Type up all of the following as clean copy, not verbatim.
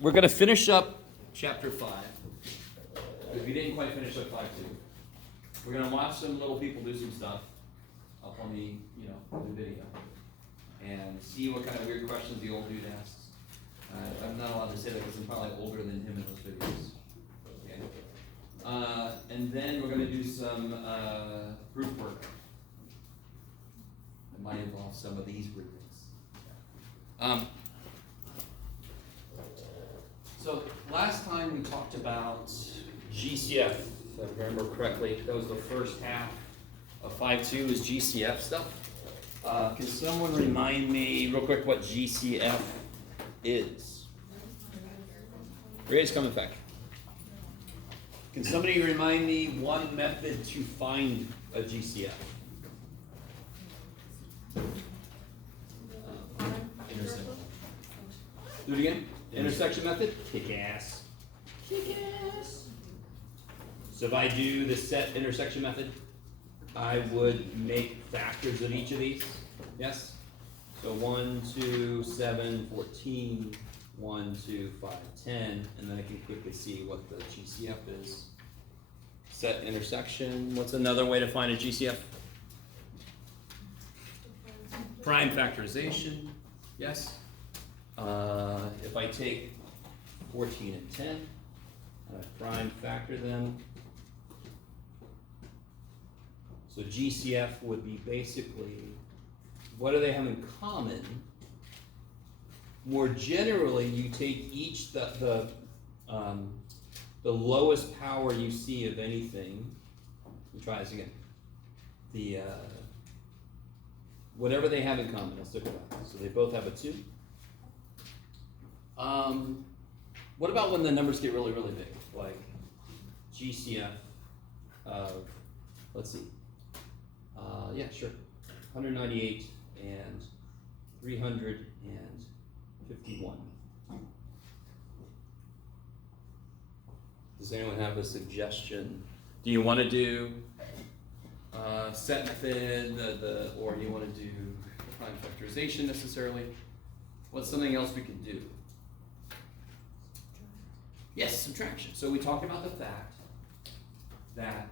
We're going to finish up chapter 5. If we didn't quite finish up 5-2. We're going to watch some little people do some stuff up on the, the video. And see what kind of weird questions the old dude asks. I'm not allowed to say that because I'm probably older than him in those videos. Okay. And then we're going to do some group work. It might involve some of these weird things. So last time we talked about GCF, if I remember correctly. That was the first half of 5.2 is GCF stuff. Can someone remind me real quick what GCF is? Ray's coming back. Can somebody remind me one method to find a GCF? Intersection. Do it again. Intersection method. Kick ass. Kick ass. So if I do the set intersection method, I would make factors of each of these. Yes? So 1, 2, 7, 14, 1, 2, 5, 10, and then I can quickly see what the GCF is. Set intersection. What's another way to find a GCF? Prime factorization. Yes? If I take 14 and 10, and I prime factor them. So GCF would be basically, what do they have in common? More generally, you take each the lowest power you see of anything. We'll try this again. The whatever they have in common. Let's look at that. So they both have a 2. What about when the numbers get really, really big? Like GCF of, let's see. Yeah, sure. 198 and 351. Does anyone have a suggestion? Do you want to do set method, or do you want to do prime factorization necessarily? What's something else we could do? Yes, subtraction. So we talked about the fact that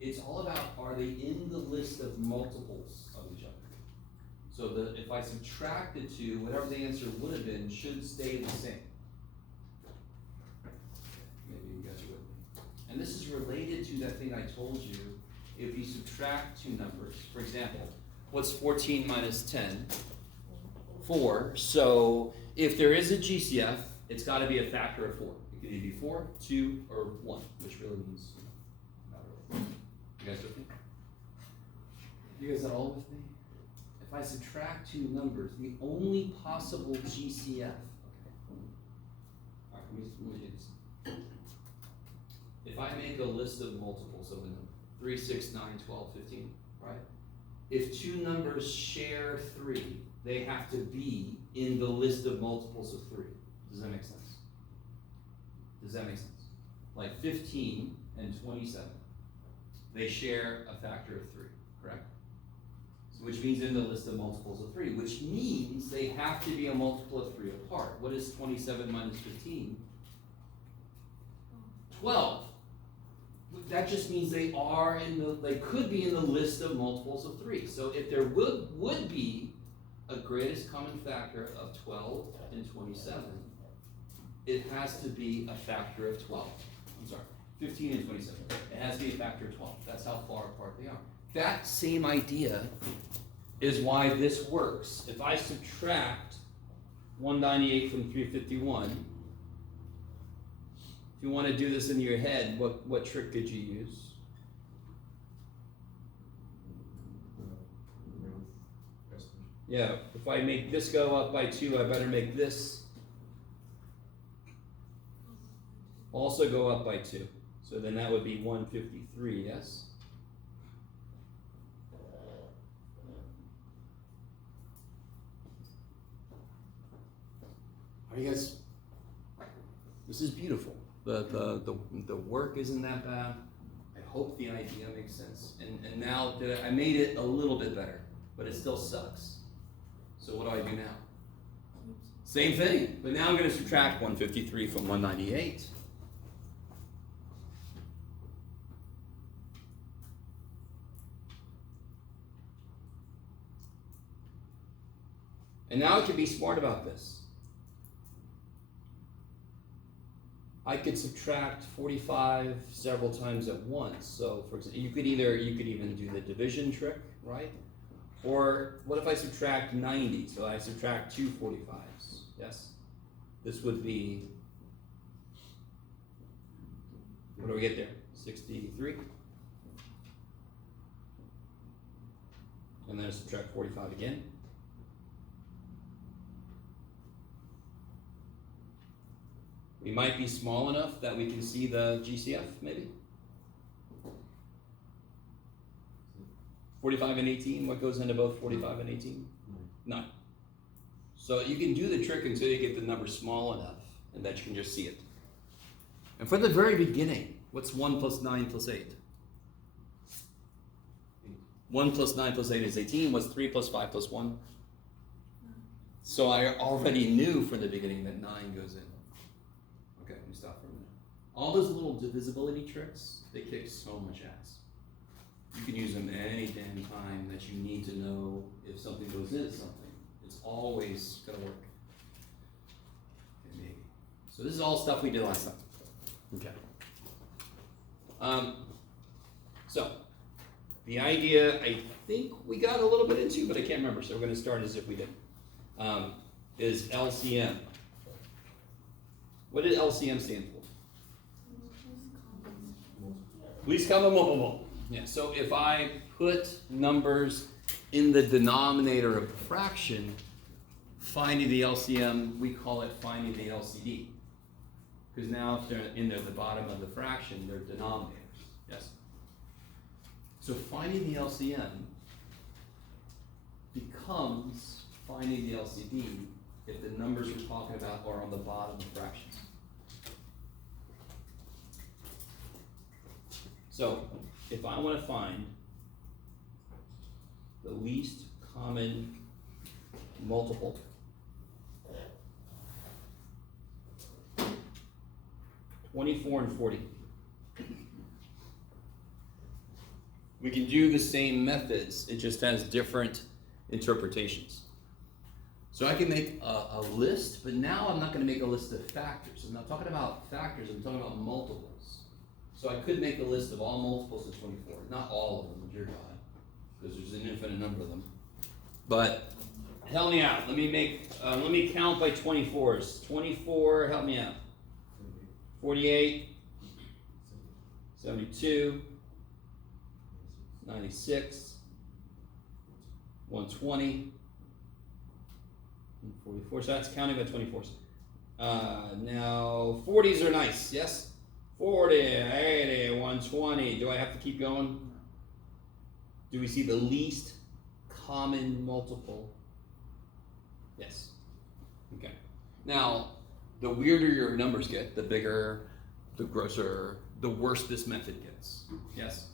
it's all about, are they in the list of multiples of each other? So if I subtract the 2, whatever the answer would have been should stay the same. Maybe you guys are with me. And this is related to that thing I told you. If you subtract 2 numbers, for example, what's 14 minus 10? 4. So if there is a GCF, it's got to be a factor of 4. It could either be 4, 2, or 1, which really means not really. You guys with me? You guys are all with me? If I subtract 2 numbers, the only possible GCF. Okay. All right, let me do this. If I make a list of multiples of a number, 3, 6, 9, 12, 15, right? If 2 numbers share 3, they have to be in the list of multiples of 3. Does that make sense? Does that make sense? Like 15 and 27. They share a factor of 3, correct? So which means in the list of multiples of 3, which means they have to be a multiple of 3 apart. What is 27 minus 15? 12. That just means they could be in the list of multiples of 3. So if there would be a greatest common factor of 12 and 27, it has to be a factor of 12. I'm sorry. 15 and 27. It has to be a factor of 12. That's how far apart they are. That same idea is why this works. If I subtract 198 from 351, if you want to do this in your head, what trick could you use? Yeah, if I make this go up by 2, I better make this also go up by 2. So then that would be 153, yes? Are you guys? This is beautiful. The work isn't that bad. I hope the idea makes sense. And now that I made it a little bit better, but it still sucks. So what do I do now? Same thing, but now I'm going to subtract 153 from 198. And now I can be smart about this. I could subtract 45 several times at once. So for example, you could even do the division trick, right? Or what if I subtract 90? So I subtract two 45s, yes? This would be, what do we get there? 63. And then I subtract 45 again. We might be small enough that we can see the GCF, maybe? 45 and 18, what goes into both 45 and 18? 9. So you can do the trick until you get the number small enough, and that you can just see it. And from the very beginning, what's 1 plus 9 plus 8? 1 plus 9 plus 8 is 18. What's 3 plus 5 plus 1? So I already knew from the beginning that 9 goes in. Okay, let me stop for a minute. All those little divisibility tricks, they kick so much ass. You can use them any damn time that you need to know if something goes into something. It's always gonna work. Okay, maybe. So this is all stuff we did last time. Okay. So the idea I think we got a little bit into, but I can't remember, so we're gonna start as if we did. Is LCM. What did LCM stand for? Least common multiple. Yeah, so if I put numbers in the denominator of a fraction, finding the LCM, we call it finding the LCD. Because now if they're in there, the bottom of the fraction, they're denominators. Yes? So finding the LCM becomes finding the LCD if the numbers we're talking about are on the bottom of fractions. So if I want to find the least common multiple, (24 and 40), we can do the same methods, it just has different interpretations. So I can make a list, but now I'm not going to make a list of factors. I'm not talking about factors, I'm talking about multiples. So I could make a list of all multiples of 24. Not all of them, dear God, because there's an infinite number of them. But help me out. Let me count by 24s. 24, help me out. 48, 72, 96, 120, and 44. So that's counting by 24s. Now 40s are nice, yes? 40, 80, 120. Do I have to keep going? Do we see the least common multiple? Yes. Okay. Now, the weirder your numbers get, the bigger, the grosser, the worse this method gets. Yes?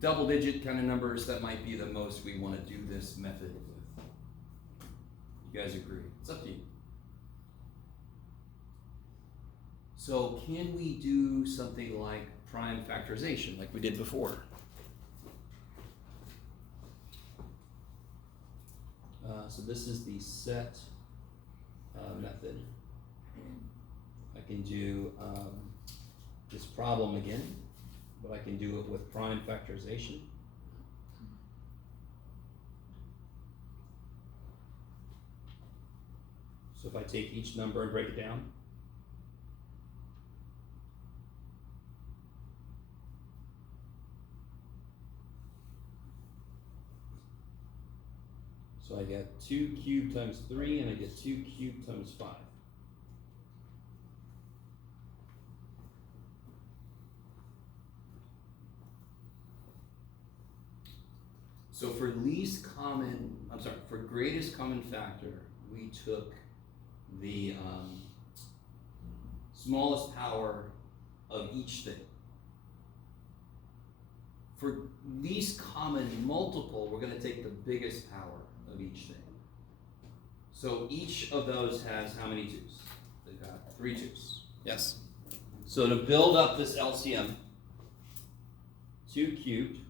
Double digit kind of numbers, that might be the most we want to do this method with. You guys agree? It's up to you. So can we do something like prime factorization, like we did before? So this is the set method. I can do this problem again, but I can do it with prime factorization. So if I take each number and break it down, so I get 2 cubed times 3, and I get 2 cubed times 5. So for for greatest common factor, we took the smallest power of each thing. For least common multiple, we're going to take the biggest power of each thing. So each of those has how many 2's? They've got 3 2's. Yes? So to build up this LCM, 2 cubed,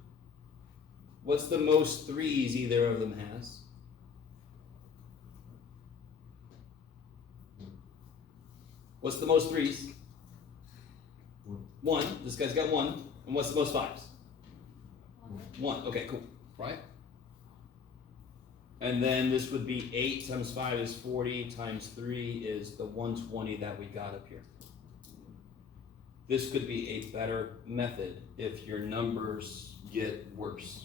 what's the most 3's either of them has? What's the most 3's? 1. This guy's got 1. And what's the most 5's? 1. Okay, cool. Right? And then this would be 8 times 5 is 40 times 3 is the 120 that we got up here. This could be a better method if your numbers get worse.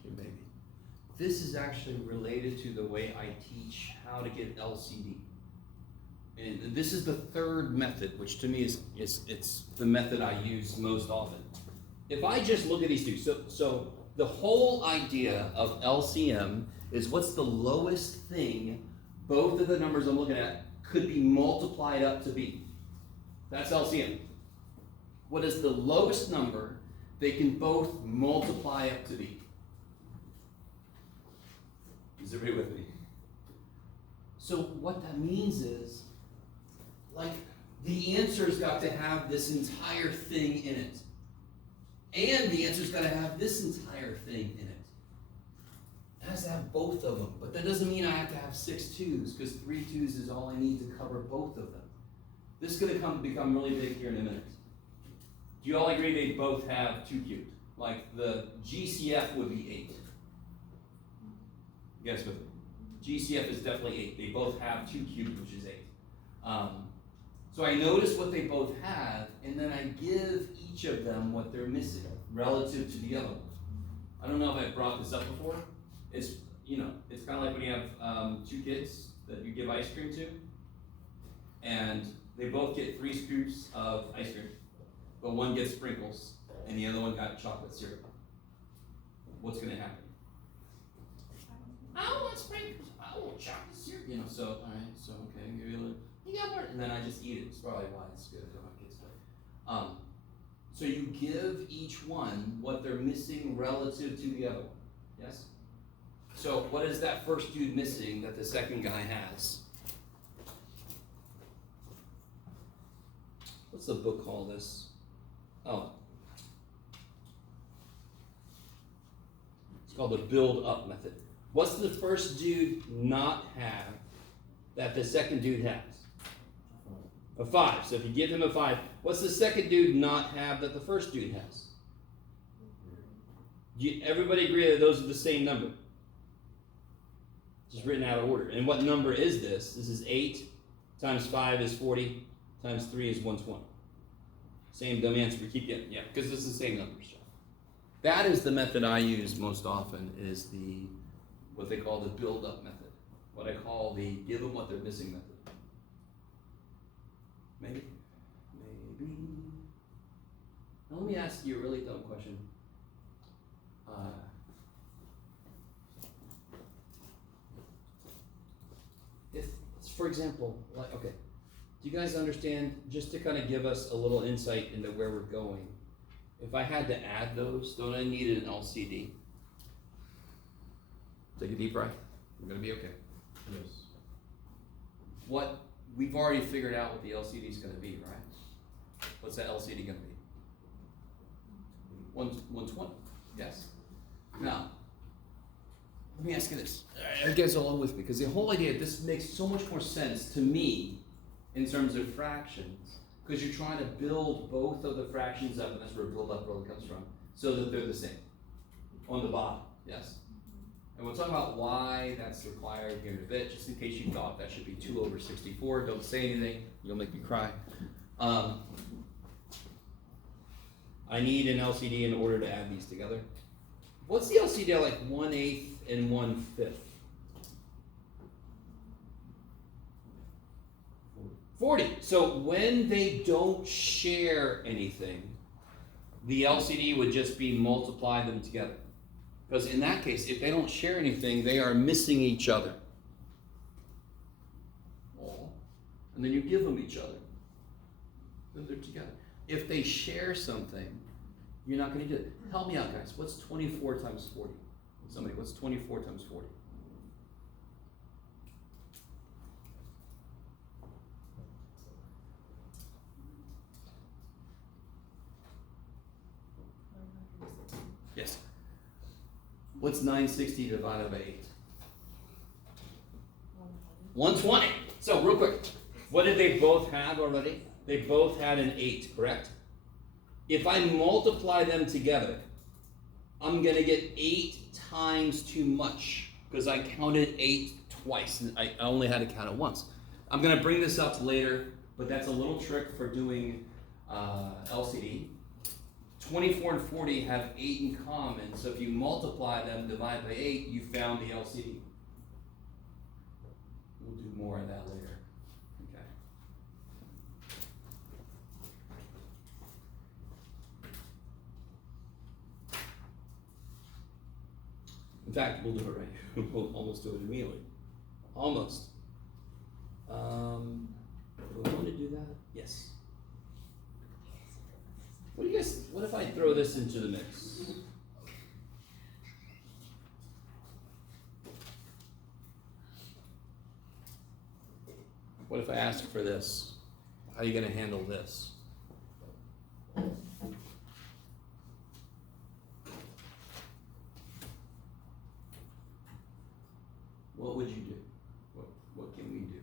Okay, maybe. This is actually related to the way I teach how to get LCD. And this is the third method, which to me is it's the method I use most often. If I just look at these two, so the whole idea of LCM is what's the lowest thing both of the numbers I'm looking at could be multiplied up to be. That's LCM. What is the lowest number they can both multiply up to be? Is everybody with me? So what that means is, like, the answer's got to have this entire thing in it. And the answer's got to have this entire thing in it. It has to have both of them. But that doesn't mean I have to have 6 2's, because 3 2's is all I need to cover both of them. This is going to become really big here in a minute. Do you all agree they both have 2 cubed? Like the GCF would be 8. You guys with me? GCF is definitely 8. They both have 2 cubed, which is 8. So I notice what they both have, and then I give each of them what they're missing relative to the other one. I don't know if I've brought this up before. It's, it's kind of like when you have 2 kids that you give ice cream to, and they both get 3 scoops of ice cream, but one gets sprinkles, and the other one got chocolate syrup. What's going to happen? I don't want sprinkles. I want chocolate syrup. So, all right, so, okay, give you a little. You got more, and then I just eat it. It's probably why it's good. I don't have kids play. So you give each one what they're missing relative to the other one. Yes? So what is that first dude missing that the second guy has? What's the book called this? Oh. It's called the build-up method. What's the first dude not have that the second dude has? A 5. So if you give him a 5, what's the second dude not have that the first dude has? Everybody agree that those are the same number? Just written out of order. And what number is this? This is 8 times 5 is 40 times 3 is 120. Same dumb answer. We keep getting, because it's the same numbers. That is the method I use most often, is what they call the build-up method. What I call the give them what they're missing method. Maybe. Now let me ask you a really dumb question. If, for example, do you guys understand, just to kind of give us a little insight into where we're going, if I had to add those, don't I need an LCD? Take a deep breath. We're going to be okay. Yes. We've already figured out what the LCD is going to be, right? What's that LCD going to be? 120. Yes. Now, let me ask you this. You guys along with me, because the whole idea, this makes so much more sense to me in terms of fractions, because you're trying to build both of the fractions up, and that's where build up really comes from, so that they're the same on the bottom. Yes. And we'll talk about why that's required here in a bit, just in case you thought that should be 2 over 64. Don't say anything. You'll make me cry. I need an LCD in order to add these together. What's the LCD like 1/8 and 1/5? 40. So when they don't share anything, the LCD would just be multiply them together. Because in that case, if they don't share anything, they are missing each other. And then you give them each other. Then they're together. If they share something, you're not going to do it. Help me out, guys. What's 24 times 40? Somebody, what's 24 times 40? Yes. What's 960 divided by 8? 120. So real quick, what did they both have already? They both had an 8, correct? If I multiply them together, I'm going to get 8 times too much because I counted 8 twice. And I only had to count it once. I'm going to bring this up later, but that's a little trick for doing LCD. 24 and 40 have 8 in common, so if you multiply them, divide by 8, you found the LCD. We'll do more of that later. Okay. In fact, we'll do it right. We'll almost do it immediately. Almost. Do we want to do that? Yes. What do you guys, what if I throw this into the mix? What if I ask for this? How are you going to handle this? What would you do? What can we do?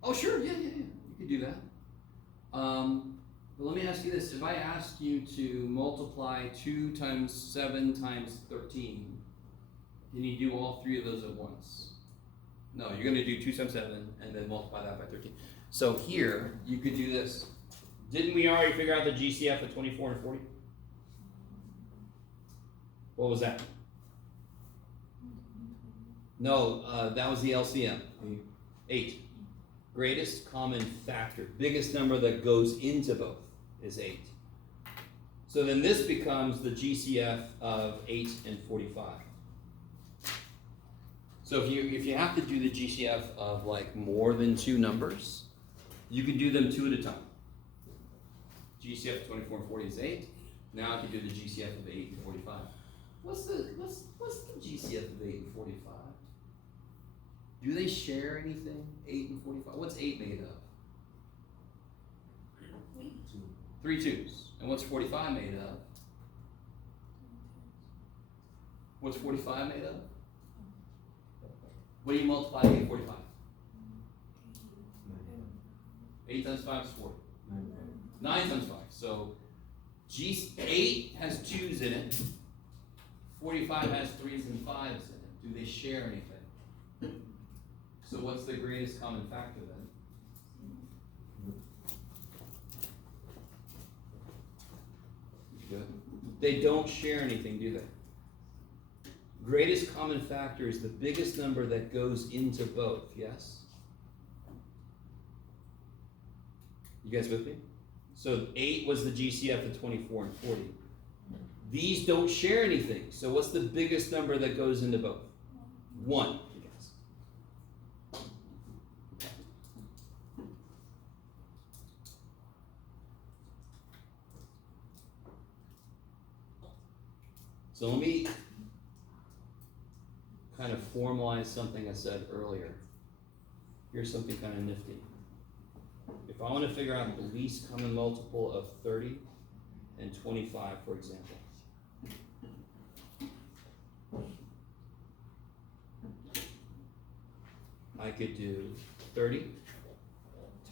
Oh, sure, yeah. You could do that. But let me ask you this. If I asked you to multiply 2 times 7 times 13, can you do all 3 of those at once? No, you're going to do 2 times 7 and then multiply that by 13. So here, you could do this. Didn't we already figure out the GCF of 24 and 40? What was that? No, that was the LCM, 8. Greatest common factor, biggest number that goes into both is 8. So then this becomes the GCF of 8 and 45. So if you have to do the GCF of like more than 2 numbers, you can do them 2 at a time. GCF of 24 and 40 is 8. Now I can do the GCF of 8 and 45. What's the GCF of 8 and 45? Do they share anything? 8 and 45? What's 8 made of? 3 2s. And what's 45 made of? What's 45 made of? What do you multiply 8 and 45? 8 times 5 is 40. 9 times 5. So 8 has 2's in it. 45 has 3's and 5's in it. Do they share anything? So what's the greatest common factor then? Good. They don't share anything, do they? Greatest common factor is the biggest number that goes into both, yes? You guys with me? So 8 was the GCF of 24 and 40. These don't share anything. So what's the biggest number that goes into both? 1. So let me kind of formalize something I said earlier. Here's something kind of nifty. If I want to figure out the least common multiple of 30 and 25, for example, I could do 30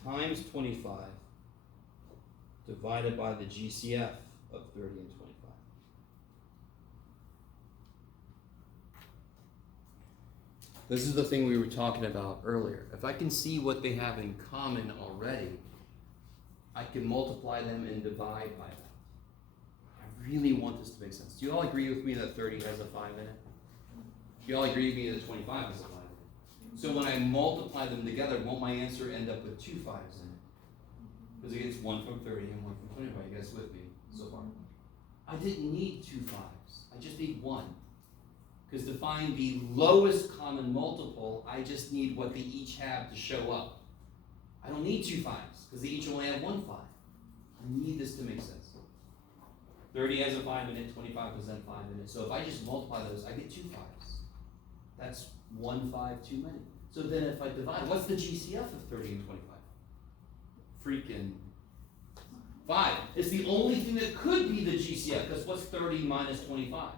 times 25 divided by the GCF of 30 and 25. This is the thing we were talking about earlier. If I can see what they have in common already, I can multiply them and divide by that. I really want this to make sense. Do you all agree with me that 30 has a 5 in it? Do you all agree with me that 25 has a 5 in it? So when I multiply them together, won't my answer end up with 2 5's in it? Because it gets 1 from 30 and 1 from 25. You guys with me so far? I didn't need 2 5's. I just need 1. Because to find the lowest common multiple, I just need what they each have to show up. I don't need 2 5's. because they each only have one 5. I need this to make sense. 30 has a 5 in it, 25 has a 5 in it. So if I just multiply those, I get 2 5s. That's 1 5 too many. So then if I divide, what's the GCF of 30 and 25? Freaking 5. It's the only thing that could be the GCF, because what's 30 minus 25?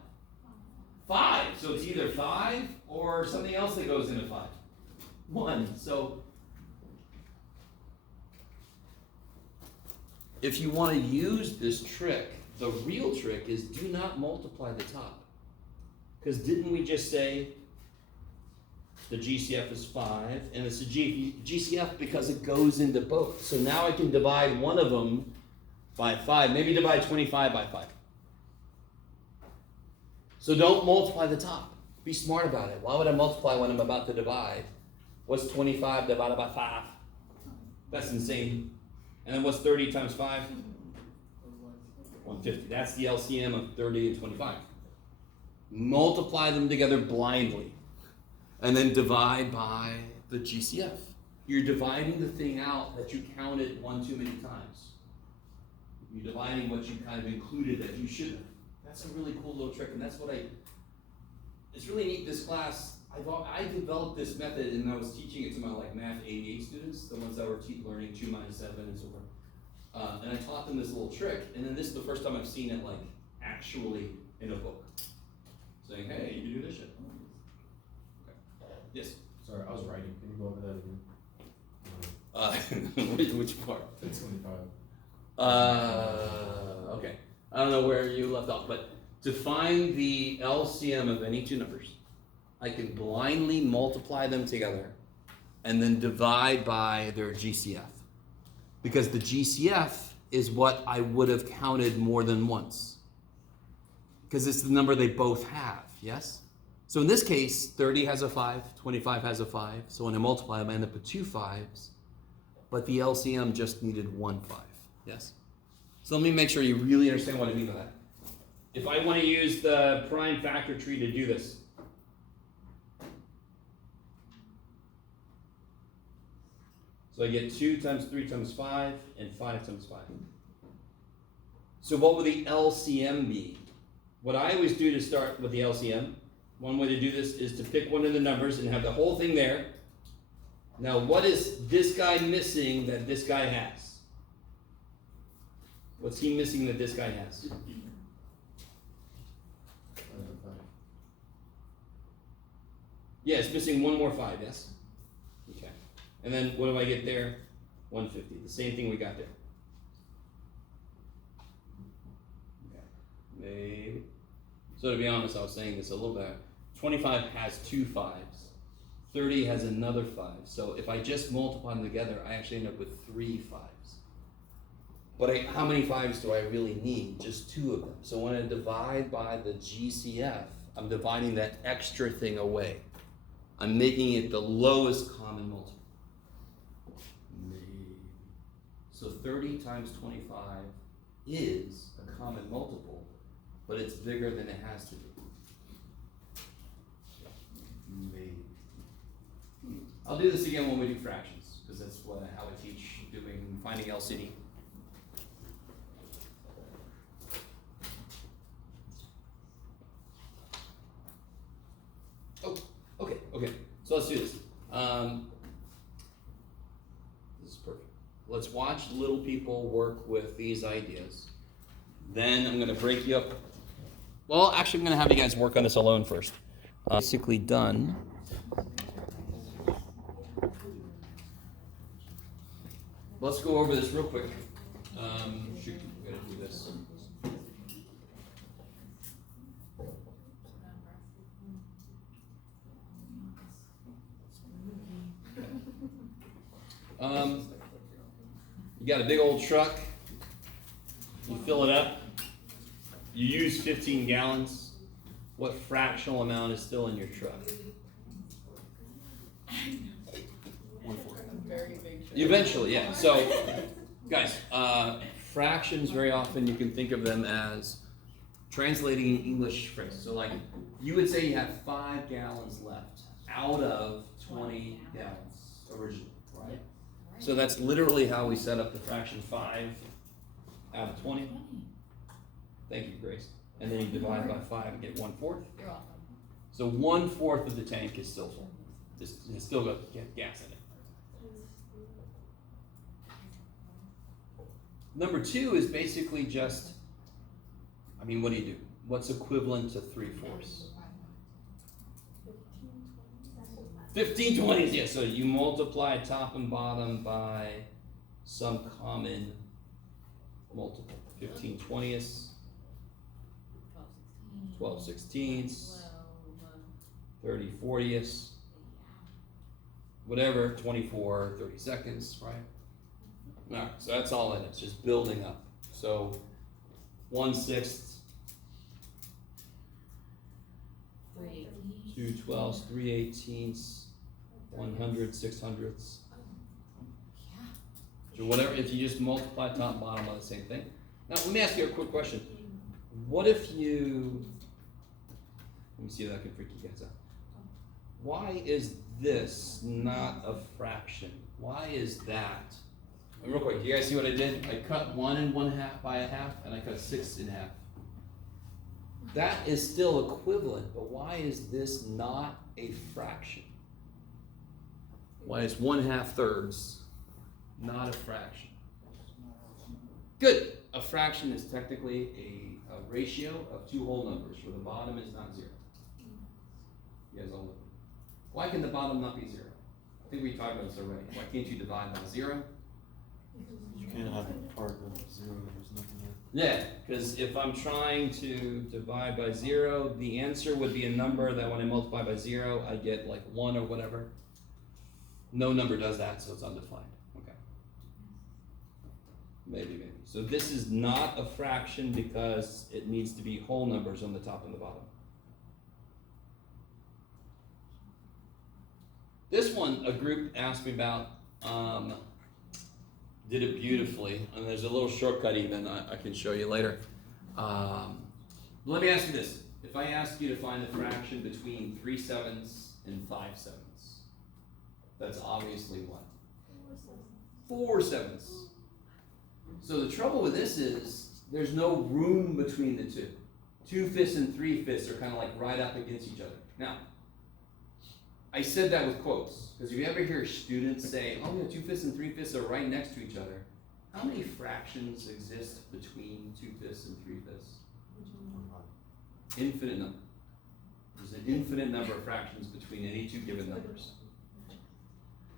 5. So it's either 5 or something else that goes into 5. 1. So if you want to use this trick, the real trick is do not multiply the top. Because didn't we just say the GCF is 5, and it's a GCF because it goes into both. So now I can divide one of them by 5. Maybe divide 25 by 5. So don't multiply the top. Be smart about it. Why would I multiply when I'm about to divide? What's 25 divided by 5? That's insane. And then what's 30 times 5? 150. That's the LCM of 30 and 25. Multiply them together blindly. And then divide by the GCF. You're dividing the thing out that you counted one too many times. You're dividing what you kind of included that you shouldn't. That's a really cool little trick, and that's what it's really neat this class. I developed this method, and I was teaching it to my math 88 students, the ones that were learning 2 minus 7 and so forth. And I taught them this little trick, and then this is the first time I've seen it actually in a book. Saying, hey, you can do this shit. Okay. Yes? Sorry, I was writing. Can you go over that again? Which part? It's 25. Okay. I don't know where you left off, but to find the LCM of any two numbers, I can blindly multiply them together and then divide by their GCF. Because the GCF is what I would have counted more than once. Because it's the number they both have, yes? So in this case, 30 has a 5, 25 has a 5. So when I multiply them, I end up with 2 5s. But the LCM just needed 1 5, yes? So let me make sure you really understand what I mean by that. If I want to use the prime factor tree to do this, so I get 2 times 3 times 5 and 5 times 5. So what would the LCM be? What I always do to start with the LCM, one way to do this is to pick one of the numbers and have the whole thing there. Now what is this guy missing that this guy has? What's he missing that this guy has? Yeah, it's missing one more 5, yes? Okay. And then what do I get there? 150. The same thing we got there. Okay. Maybe. So to be honest, I was saying this a little bit. 25 has 2 5s. 30 has another 5. So if I just multiply them together, I actually end up with 3 5s. But how many 5s do I really need? Just 2 of them. So when I divide by the GCF, I'm dividing that extra thing away. I'm making it the lowest common multiple. So 30 times 25 is a common multiple, but it's bigger than it has to be. Maybe. I'll do this again when we do fractions, because that's how I teach finding LCD. Okay, so let's do this. This is perfect. Let's watch little people work with these ideas. Then I'm going to break you up. Well, actually, I'm going to have you guys work on this alone first. Basically done. Let's go over this real quick. Shoot, we got to do this. You got a big old truck, you fill it up, you use 15 gallons. What fractional amount is still in your truck? 1/4. Eventually, yeah. So, guys, fractions very often you can think of them as translating an English phrase. So like, you would say you have 5 gallons left out of 20 gallons originally, right? So that's literally how we set up the fraction 5 out of 20. Thank you, Grace. And then you divide by 5 and get 1/4. You're welcome. So 1/4 of the tank is still full. It's still got gas in it. Number 2 is basically just, I mean, what do you do? What's equivalent to 3/4? 15/20, yeah, so you multiply top and bottom by some common multiple. 15/20, 12/16, 30/40, whatever, 24 30-seconds, right? Alright, so that's all it is, just building up. So 1/6, 2 12s, 3/18, 100 600ths. So whatever, if you just multiply top and bottom by the same thing. Now let me ask you a quick question. What if you, let me see if I can freak you guys out. Why is this not a fraction? Why is that? And real quick, you guys see what I did? I cut 1 1/2 by 1/2, and I cut 6 in half. That is still equivalent, but why is this not a fraction? Why is 1/2 thirds not a fraction? Good. A fraction is technically a ratio of 2 whole numbers, where the bottom is not 0. You guys all know. Why can the bottom not be 0? I think we talked about this already. Why can't you divide by 0? You can't have a part of 0 that there's nothing there. Yeah, because if I'm trying to divide by 0, the answer would be a number that when I multiply by 0, I get like 1 or whatever. No number does that, so it's undefined. Okay. Maybe. So this is not a fraction because it needs to be whole numbers on the top and the bottom. This one, a group asked me about, did it beautifully, and there's a little shortcut even I can show you later. Let me ask you this. If I ask you to find the fraction between 3/7 and 5/7, that's obviously what? 4/7. So the trouble with this is there's no room between the two. 2/5 and 3/5 are kind of like right up against each other. Now, I said that with quotes, because if you ever hear students say, oh yeah, 2/5 and 3/5 are right next to each other, how many fractions exist between 2/5 and 3/5? Infinite number. There's an infinite number of fractions between any two given numbers.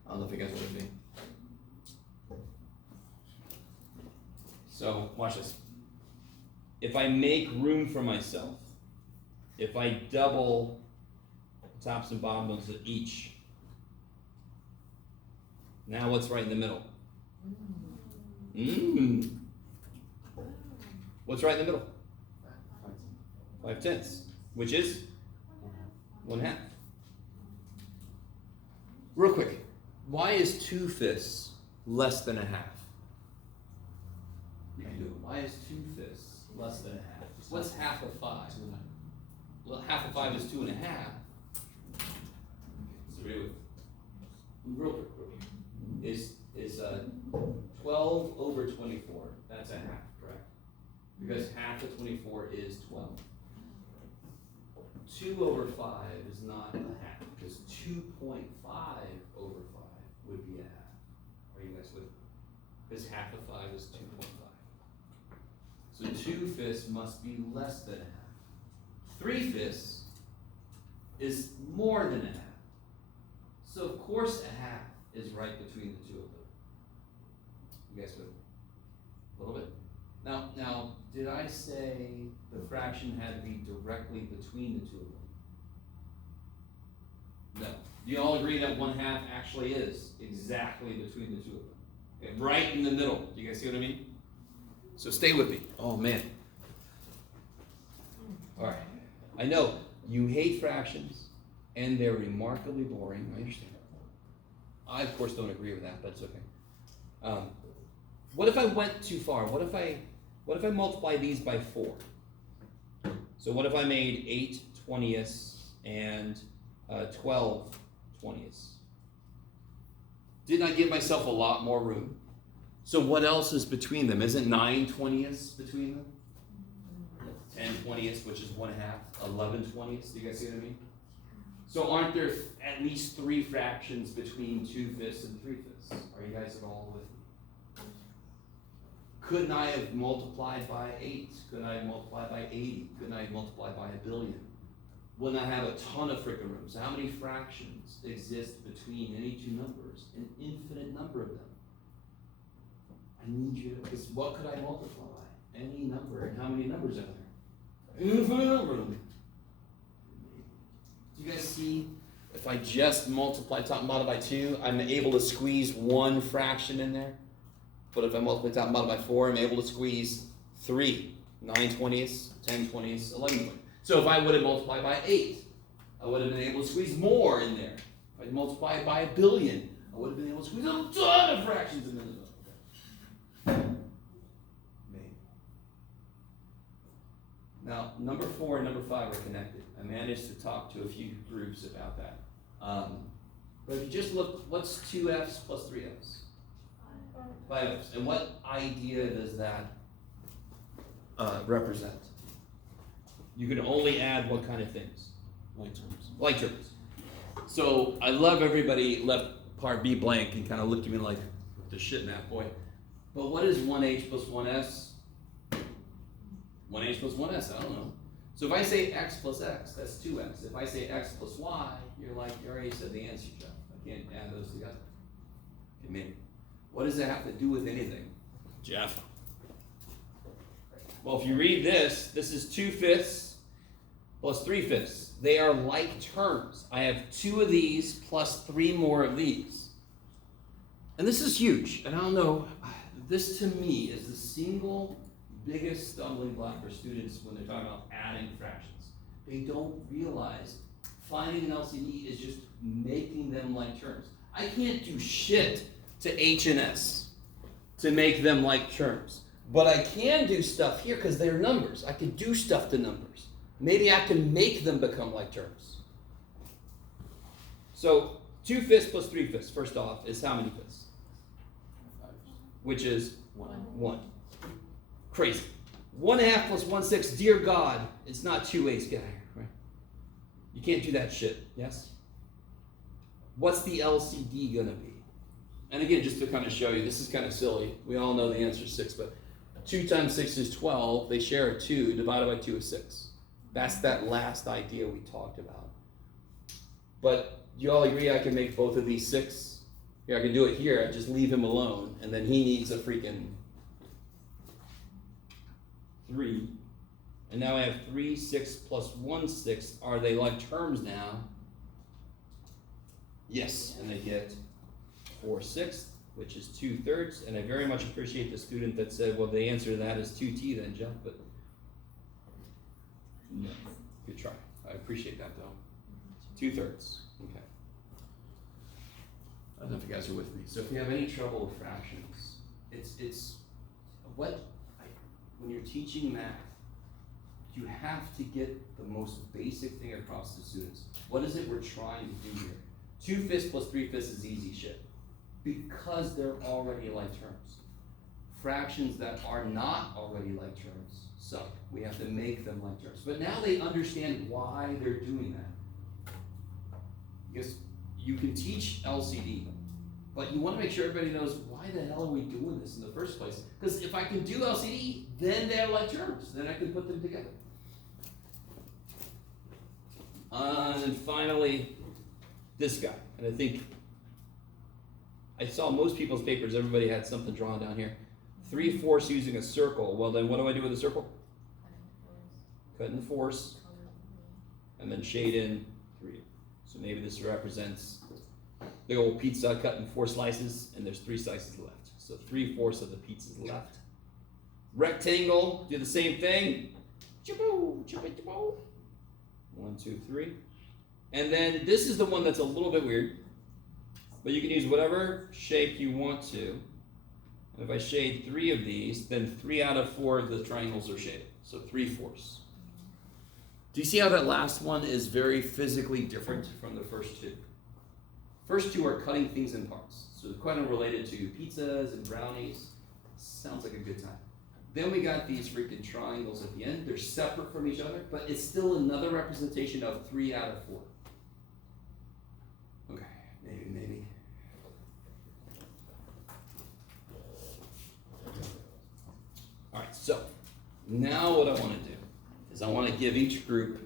I don't know if you guys what I mean. So, watch this. If I make room for myself, if I double tops and bottoms of each, now what's right in the middle? What's right in the middle? 5/10, which is 1/2. Real quick, why is 2/5 less than 1/2? You can do it. Why is 2/5 less than 1/2? What's half of 5? Well, half of 5 is 2.5. So real quick, is 12 over 24. That's 1/2, correct? Because half of 24 is 12. 2 over 5 is not 1/2, because 2.5 over 5 would be 1/2. Are you guys with me? Because half of 5 is 2.5. So 2/5 must be less than 1/2. 3/5 is more than 1/2. So of course 1/2 is right between the two of them. You guys with me? A little bit? Now, did I say the fraction had to be directly between the two of them? No. Do you all agree that 1/2 actually is exactly between the two of them? Okay, right in the middle. Do you guys see what I mean? So stay with me. Oh man. Alright. I know you hate fractions and they're remarkably boring. I understand. I of course don't agree with that, but it's okay. What if I went too far? What if I multiply these by 4? So what if I made 8/20 and 12/20? Didn't I give myself a lot more room? So what else is between them? Isn't 9/20ths between them? 10/20ths, which is 1/2. 11/20ths. Do you guys see what I mean? So aren't there at least 3 fractions between 2/5 and 3/5? Are you guys at all with me? Couldn't I have multiplied by 8? Couldn't I have multiplied by 80? Couldn't I have multiplied by 1,000,000,000? Wouldn't I have a ton of freaking room? So how many fractions exist between any 2 numbers? An infinite number of them. I need you to, because what could I multiply by? Any number. And how many numbers are there? Infinite number of them. Do you guys see? If I just multiply top and bottom by 2, I'm able to squeeze 1 fraction in there. But if I multiply top and bottom by 4, I'm able to squeeze 3. 9/20ths, 10/20ths, 11/20ths. So if I would have multiplied by 8, I would have been able to squeeze more in there. If I multiply it by 1,000,000,000, I would have been able to squeeze a ton of fractions in there. Maybe. Now, number 4 and number 5 are connected. I managed to talk to a few groups about that. But if you just look, what's 2f's plus 3f's? 5f's. And what idea does that represent? You can only add what kind of things? Like terms. Like terms. So I love everybody left part B blank and kind of looked at me like, the shit, Matt boy. But what is 1h plus 1s? 1h plus 1s, I don't know. So if I say x plus x, that's 2x. If I say x plus y, you're like, you already said the answer, Jeff. I can't add those together. Okay, maybe. What does that have to do with anything? Jeff? Well, if you read this is 2/5 plus 3/5. They are like terms. I have 2 of these plus 3 more of these. And this is huge. And I don't know, this to me is the single biggest stumbling block for students when they're talking about adding fractions. They don't realize finding an LCD is just making them like terms. I can't do shit to H and S to make them like terms. But I can do stuff here because they're numbers. I can do stuff to numbers. Maybe I can make them become like terms. So 2/5 plus 3/5, first off, is how many fifths? Which is 1. Crazy. 1/2 plus 1/6, dear God, it's not 2/8, guy, right? You can't do that shit, yes? What's the LCD gonna be? And again, just to kind of show you, this is kind of silly. We all know the answer is 6, but 2 times 6 is 12. They share a 2, divided by 2 is 6. That's that last idea we talked about. But you all agree I can make both of these 6? Here, I can do it here. I just leave him alone, and then he needs a freaking 3. And now I have 3, 6 plus 1, 6. Are they like terms now? Yes, and they get 4/6, which is 2/3. And I very much appreciate the student that said, well, the answer to that is 2t then, Jeff, but no, good try. I appreciate that though. 2/3, okay. I don't know if you guys are with me. So if you have any trouble with fractions, it's when you're teaching math, you have to get the most basic thing across to students. What is it we're trying to do here? 2/5 plus 3/5 is easy shit because they're already like terms. Fractions that are not already like terms suck. We have to make them like terms. But now they understand why they're doing that. Because you can teach LCD, but you want to make sure everybody knows why the hell are we doing this in the first place? Because if I can do LCD, then they're like terms. Then I can put them together. And then finally, this guy. And I think I saw most people's papers, everybody had something drawn down here. 3/4 using a circle. Well, then what do I do with a circle? Cut in the force, and then shade in 3. So maybe this represents the old pizza cut in 4 slices, and there's 3 slices left. So 3/4 of the pizza is left. Rectangle, do the same thing. 1, 2, 3. And then this is the one that's a little bit weird, but you can use whatever shape you want to. And if I shade 3 of these, then 3 out of 4 of the triangles are shaded. So 3/4. Do you see how that last one is very physically different from the first 2? First two are cutting things in parts. So they're kind of related to pizzas and brownies. Sounds like a good time. Then we got these freaking triangles at the end. They're separate from each other, but it's still another representation of 3 out of 4. Okay, maybe. Alright, so now what I want to do is I want to give each group,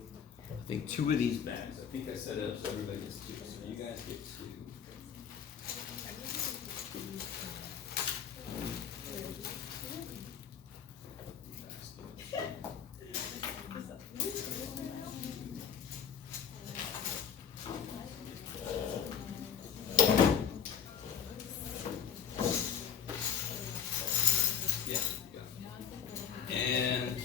I think, 2 of these bags. I think I set it up so everybody gets 2. So you guys get 2. Yeah, you got it. And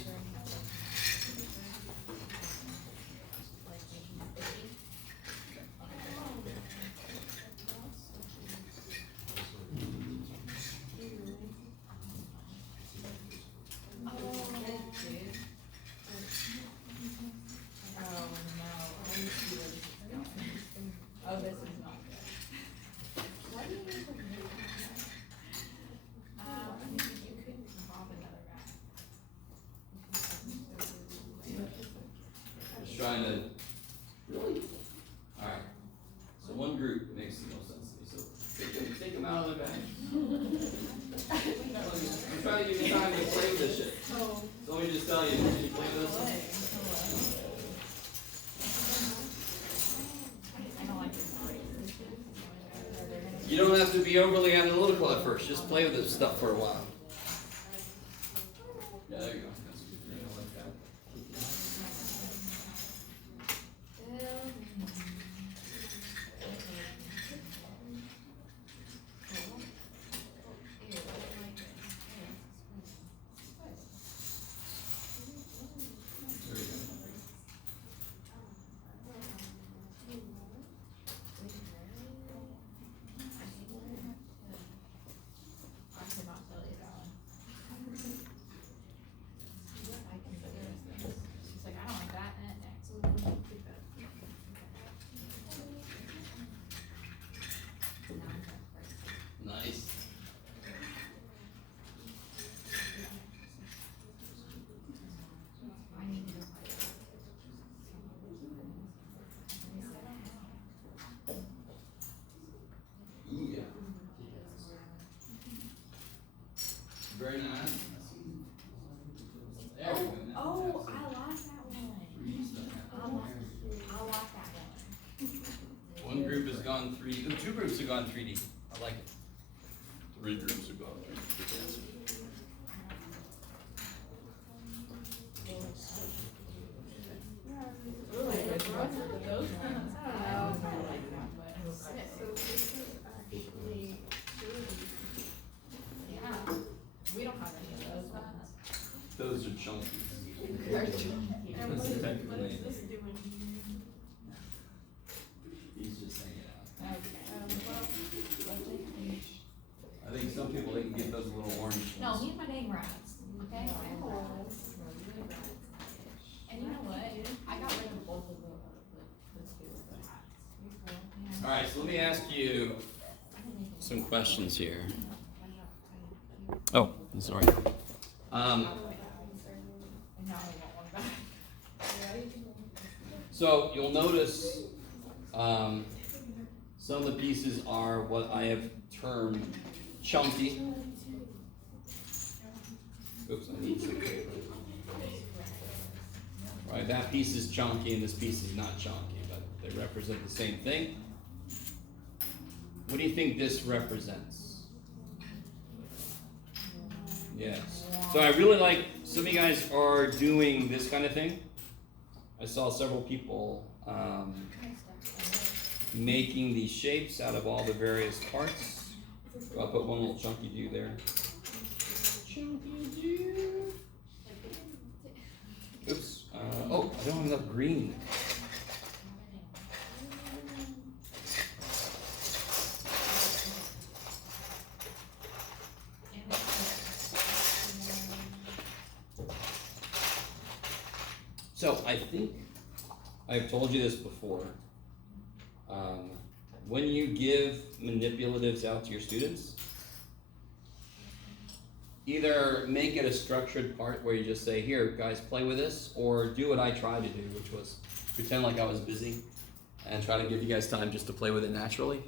Oh, this is not good. What do you mean for me? You couldn't pop another guy. just trying to really. Alright. So one group makes the most sense to me. So take them out of the bag. I'm trying to give you time to play with this shit. So let me just tell you, can you play with this? You don't have to be overly analytical at first. Just play with this stuff for a while. Yeah, there you go. That's good. I like that. There we go. I cannot tell you that one. I can figure this. She's like, I don't like that, and next. Nice. I need to go. Ooh, yeah. Very nice. There we go. Oh, I like that one. I like that one. One group has gone 3D. The 2 groups have gone 3D. I like it. 3 groups have gone 3D. Yeah, we don't have any of those ones. Those are chunky. He's just hanging out. I think some people, they can get those little orange ones. No, he's my dang rats, okay? And you know what? I got rid of both of the two hats. Alright, so let me ask you some questions here. Oh, sorry. So you'll notice some of the pieces are what I have termed chunky. Oops, I need some paper. Right, that piece is chunky and this piece is not chunky, but they represent the same thing. What do you think this represents? Yes. So I really like, some of you guys are doing this kind of thing. I saw several people making these shapes out of all the various parts. So I'll put one little chunky dude there. Chunky dude. Oops. Oh, I don't have enough green. So I think I've told you this before. when you give manipulatives out to your students, either make it a structured part where you just say, here, guys, play with this, or do what I tried to do, which was pretend like I was busy and try to give you guys time just to play with it naturally.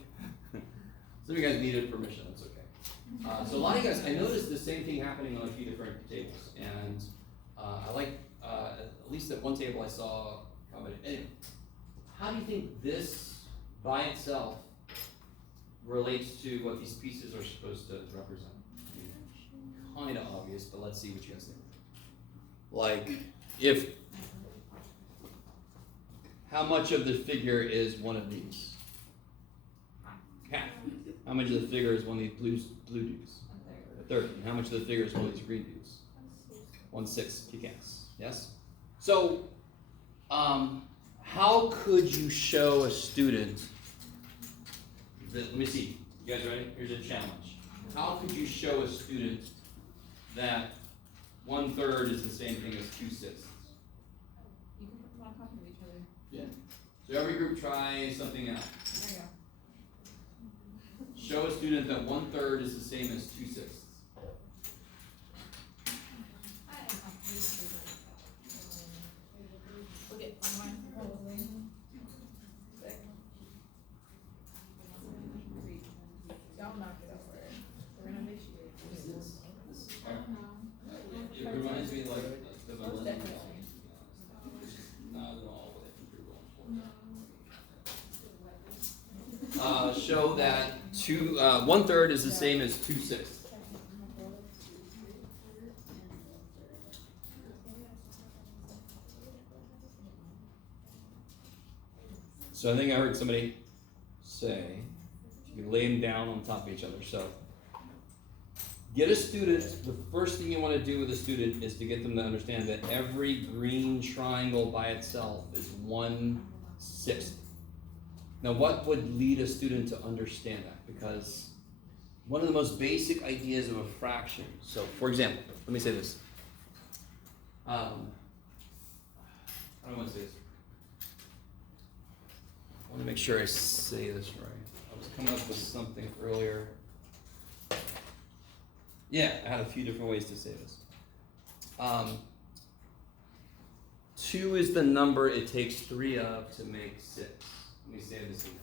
Some of you guys needed permission, that's okay. So a lot of you guys, I noticed the same thing happening on a few different tables, and I like, at least at one table I saw comment. Anyway, how do you think this by itself relates to what these pieces are supposed to represent? Kind of obvious, but let's see what you guys think. Like, if, how much of the figure is one of these? Half. How much of the figure is one of these blue dudes? A third. And how much of the figure is one of these green dudes? 1/6. Kick ass. Yes? So, how could you show a student that, let me see, you guys ready? Here's a challenge. How could you show a student that 1/3 is the same thing as 2/6? You can put them on top of each other. Yeah. So every group try something out. There you go. Show a student that 1/3 is the same as 2/6. Look at mine. Don't knock it over. We're gonna make sure. It reminds me like the Most millennium. definitely. Not at all what I think you're going for. Show that 1/3 is the same as 2/6. So I think I heard somebody say, you can lay them down on top of each other. So get a student, the first thing you want to do with a student is to get them to understand that every green triangle by itself is 1/6. Now what would lead a student to understand that? Because one of the most basic ideas of a fraction, so for example, let me say this. I don't want to say this. I want to make sure I say this right. I was coming up with something earlier. Yeah, I had a few different ways to say this. 2 is the number it takes 3 of to make 6. Let me say this again.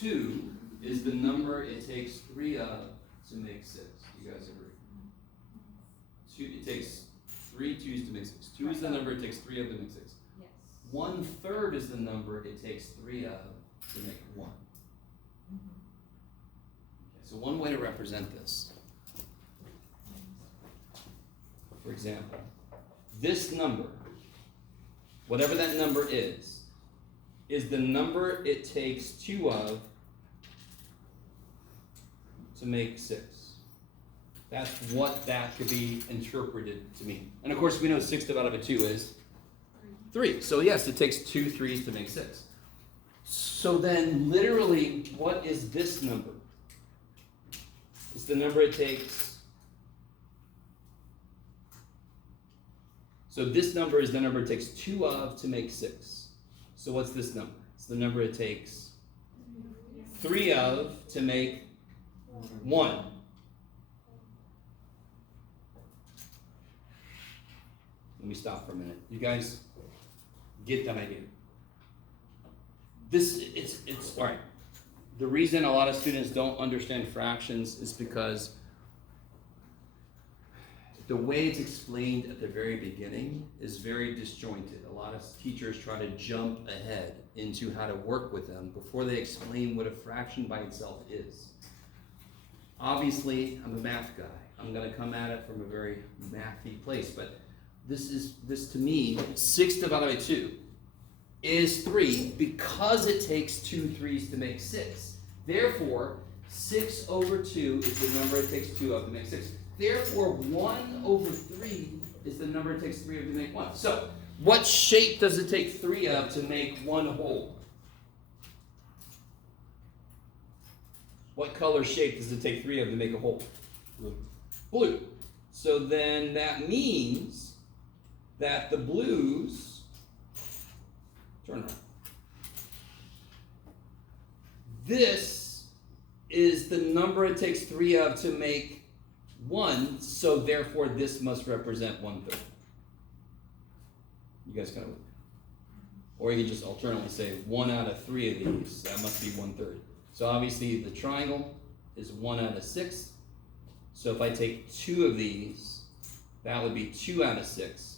2 is the number it takes 3 of to make 6. You guys agree? 2, it takes 3 2's to make 6. 2 is the number it takes 3 of to make 6. Yes. 1/3 is the number it takes 3 of to make 1. Okay, so one way to represent this, for example, this number, whatever that number is the number it takes 2 of to make 6. That's what that could be interpreted to mean. And of course we know 6 divided by 2 is 3. So yes, it takes 2 3's to make 6. So then literally, what is this number? It's the number it takes. So this number is the number it takes 2 of to make 6. So what's this number? It's the number it takes 3 of to make 1. Let me stop for a minute. You guys get that idea? It's all right. The reason a lot of students don't understand fractions is because the way it's explained at the very beginning is very disjointed. A lot of teachers try to jump ahead into how to work with them before they explain what a fraction by itself is. Obviously, I'm a math guy. I'm going to come at it from a very mathy place, but this to me, 6 divided by 2 is 3 because it takes 2 3's to make 6. Therefore, 6 over 2 is the number it takes 2 of to make 6. Therefore, 1 over 3 is the number it takes 3 of to make 1. So, what shape does it take 3 of to make 1 whole? What color shape does it take 3 of to make a whole? Blue. Blue. So then that means that the blues, turn around. this is the number it takes 3 of to make 1, so therefore this must represent 1/3. You guys kind of, or you can just alternately say 1 out of 3 of these, that must be 1/3. So obviously the triangle is 1 out of 6. So if I take 2 of these, that would be 2 out of 6.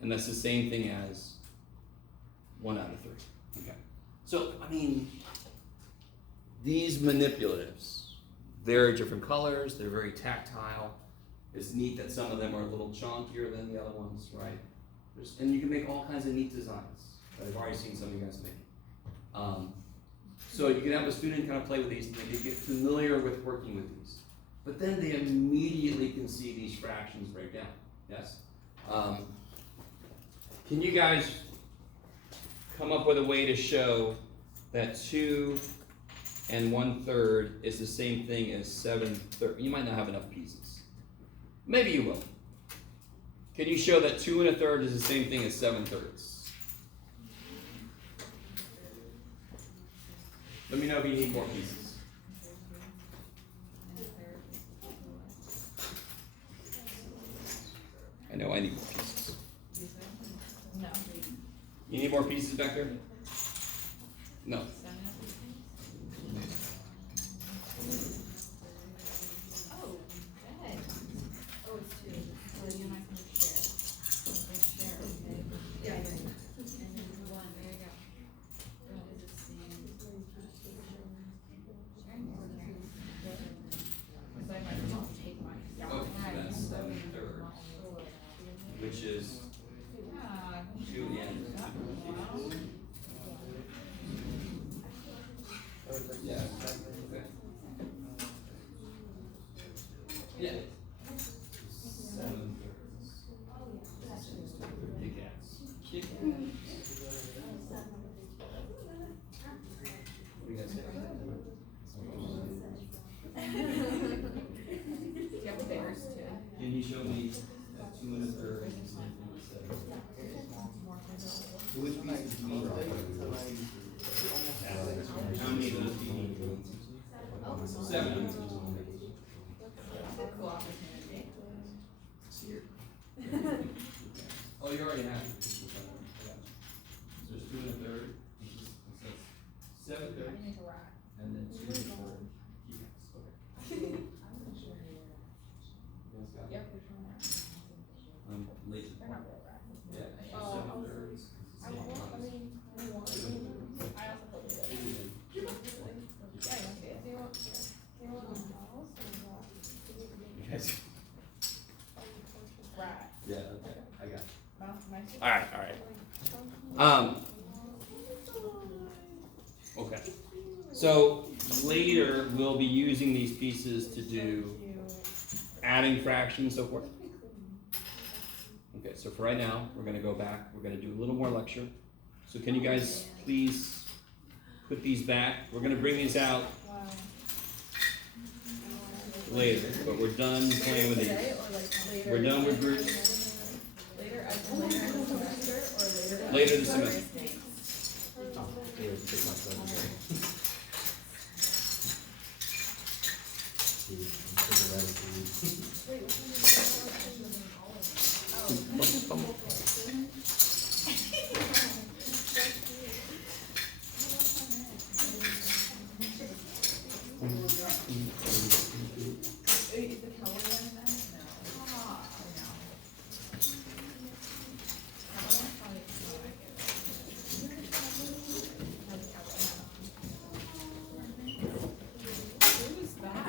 And that's the same thing as 1 out of 3. Okay. So, I mean, these manipulatives, they're different colors, they're very tactile. It's neat that some of them are a little chunkier than the other ones, right? And you can make all kinds of neat designs. I've already seen some of you guys make. So you can have a student kind of play with these and they get familiar with working with these. But then they immediately can see these fractions break down. Yes? Can you guys come up with a way to show that 2 and 1/3 is the same thing as 7/3? You might not have enough pieces. Maybe you will. Can you show that 2 1/3 is the same thing as 7/3? Let me know if you need more pieces. I know I need more pieces. No. You need more pieces back there? No. Oh, good. Oh, it's 2. So you and I can share. Let's share, okay? Yeah. And then 1, there you go. What is it saying? Sharing or sharing? So I might as well take mine. Okay, that's 7/3, which is Yeah. 2 and 2. Yeah. Okay. Yeah. 7/3. Kick ass. Kick ass. What do you guys say? Do you have the bears too? Can you show me that 2 1/3 is the same thing as 7? So which pieces do you need? How many of those do you need? 7. Cool opportunity. Here. Oh, you already have it. So there's 2 1/3. So 7/3. I need to rack. And then 2 1/3. Yes. Okay. You guys got it? Yep. Lazy. They're not real rack. Yeah. Oh. 7/3. I also put it. Yeah, you want to see it? You guys. Rack. Yeah. Okay. I got it. My All right. Okay. So later we'll be using these pieces to do adding fractions, so forth. Okay. So for right now, we're gonna go back. We're gonna do a little more lecture. So can you guys please put these back? We're gonna bring these out later, but we're done playing with these. We're done with groups. Later in the semester or later? Later this semester. Is the color one in that? No. Ah, no. Color one probably is not like it. Who's that?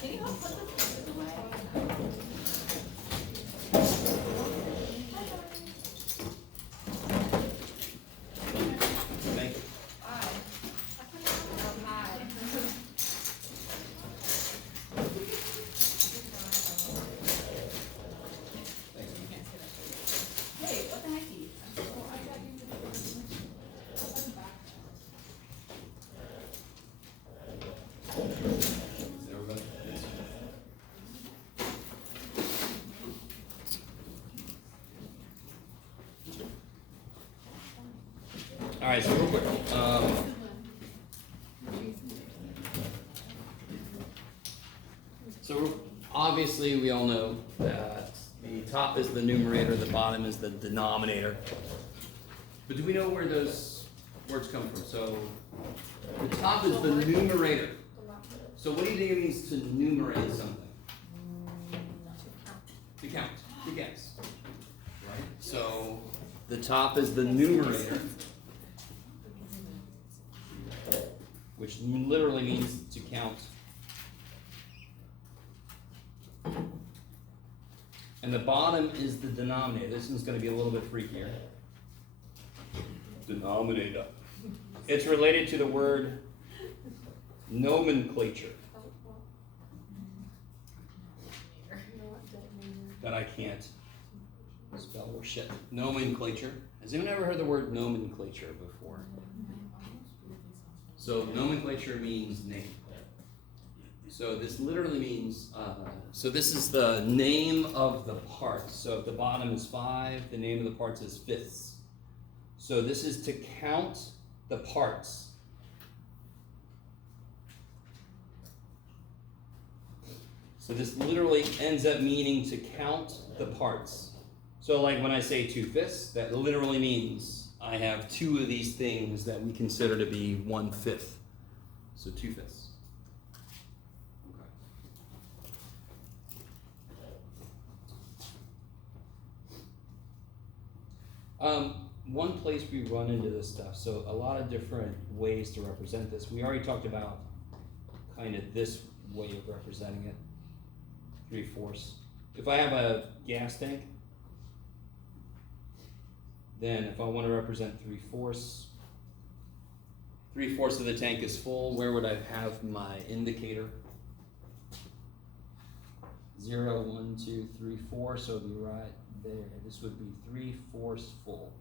Can you help put the pieces away? Thank you. Hi. Oh, hi. Hey, what the heck? Oh, I got you. Is everybody? Yes. All right, so real quick. obviously we all know that the top is the numerator, the bottom is the denominator. But do we know where those words come from? So the top is the numerator. So what do you think it means to numerate something? To count. To guess. Right? So the top is the numerator, which literally means to count. And the bottom is the denominator. This one's going to be a little bit freakier. Denominator. It's related to the word nomenclature. That I can't spell or shit. Nomenclature. Has anyone ever heard the word nomenclature before? So nomenclature means name. So this literally means, so this is the name of the parts. So if the bottom is 5, the name of the parts is fifths. So this is to count the parts. So this literally ends up meaning to count the parts. So like when I say 2 fifths, that literally means I have 2 of these things that we consider to be 1/5. So 2 fifths. One place we run into this stuff, so a lot of different ways to represent this. We already talked about kind of this way of representing it, 3/4. If I have a gas tank, then if I want to represent 3/4, 3/4 of the tank is full, where would I have my indicator? 0, 1, 2, 3, 4, so it'd be right there. This would be 3/4 full.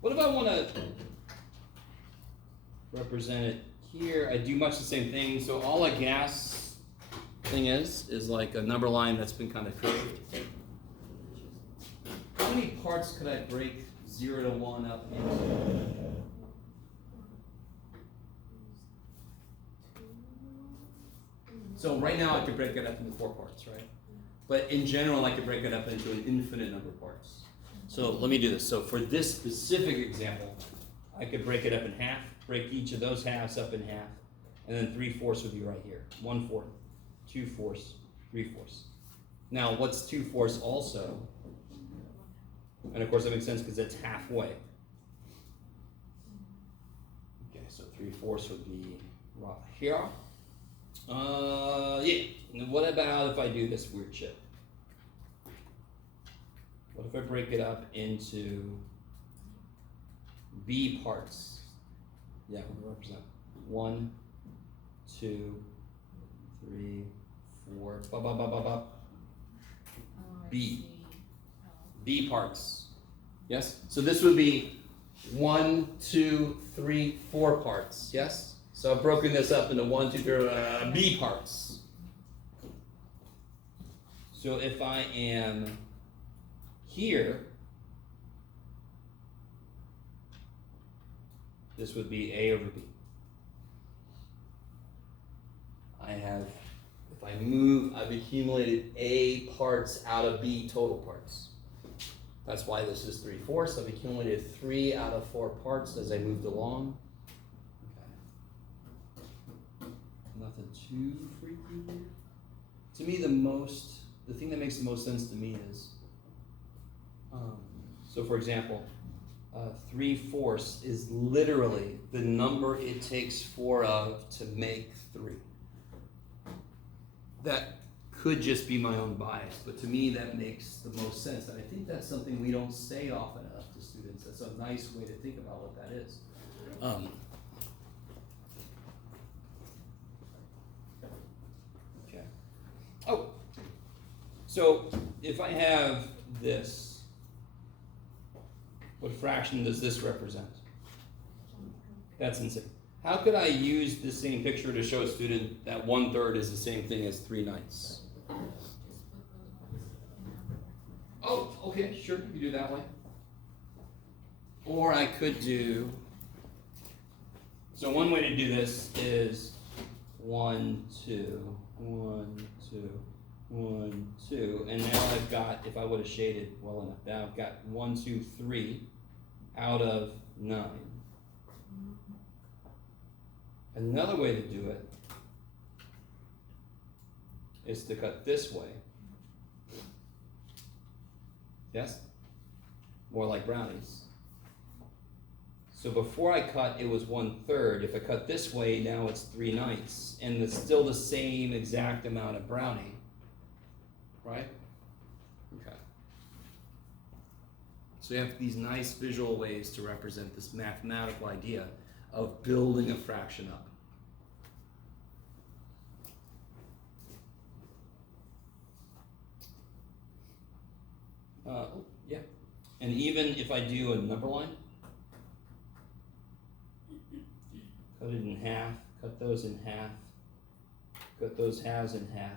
What if I want to represent it here? I do much the same thing. So all a gas thing is like a number line that's been kind of curved. How many parts could I break 0 to 1 up into? So right now I could break it up into 4 parts, right? But in general, I could break it up into an infinite number of parts. So let me do this. So for this specific example, I could break it up in half, break each of those halves up in half, and then 3/4 would be right here. 1/4, 2/4, 3/4. Now what's 2/4 also? And of course that makes sense because it's halfway. Okay, so 3/4 would be right here. Yeah. And what about if I do this weird shit? What if I break it up into B parts? Yeah, we'll represent 1, 2, 3, 4, B. B parts. Yes? So this would be 1, 2, 3, 4 parts. Yes? So I've broken this up into 1, 2, 3, B parts. So if I am here, this would be A over B. If I move, I've accumulated A parts out of B total parts. That's why this is 3/4. I've accumulated 3 out of 4 parts as I moved along. Okay. Nothing too freaky here. To me, the thing that makes the most sense to me is, so for example, 3/4 is literally the number it takes 4 of to make 3. That could just be my own bias, but to me that makes the most sense. And I think that's something we don't say often enough to students. That's a nice way to think about what that is. Okay. Oh, so if I have this, what fraction does this represent? That's insane. How could I use the same picture to show a student that 1/3 is the same thing as 3/9? Oh, okay, sure, you do that way. Or I could do, So one way to do this is 1, 2, 1, 2, 1, 2, and now I've got, if I would have shaded well enough, now I've got 1, 2, 3 out of 9. Another way to do it is to cut this way. Yes? More like brownies. So before I cut, it was 1/3. If I cut this way, now it's 3/9, and it's still the same exact amount of brownie, right? Okay. So you have these nice visual ways to represent this mathematical idea of building a fraction up. Yeah. And even if I do a number line, cut it in half, cut those in half, cut those halves in half.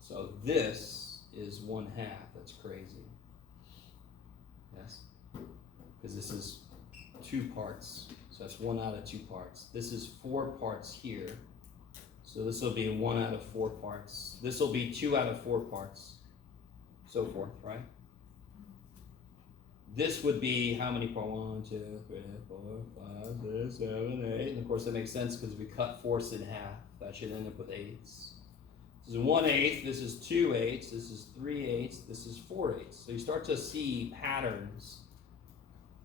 So this is 1/2, that's crazy. Yes? Because this is 2 parts, so that's 1 out of 2 parts. This is 4 parts here, so this will be 1 out of 4 parts. This will be 2 out of 4 parts, so forth, right? This would be how many parts? 1, 2, 3, 4, 5, 6, 7, 8. And of course that makes sense because we cut 4ths in half. That should end up with 8ths. This is 1/8, this is 2/8, this is 3/8, this is 4/8. So you start to see patterns,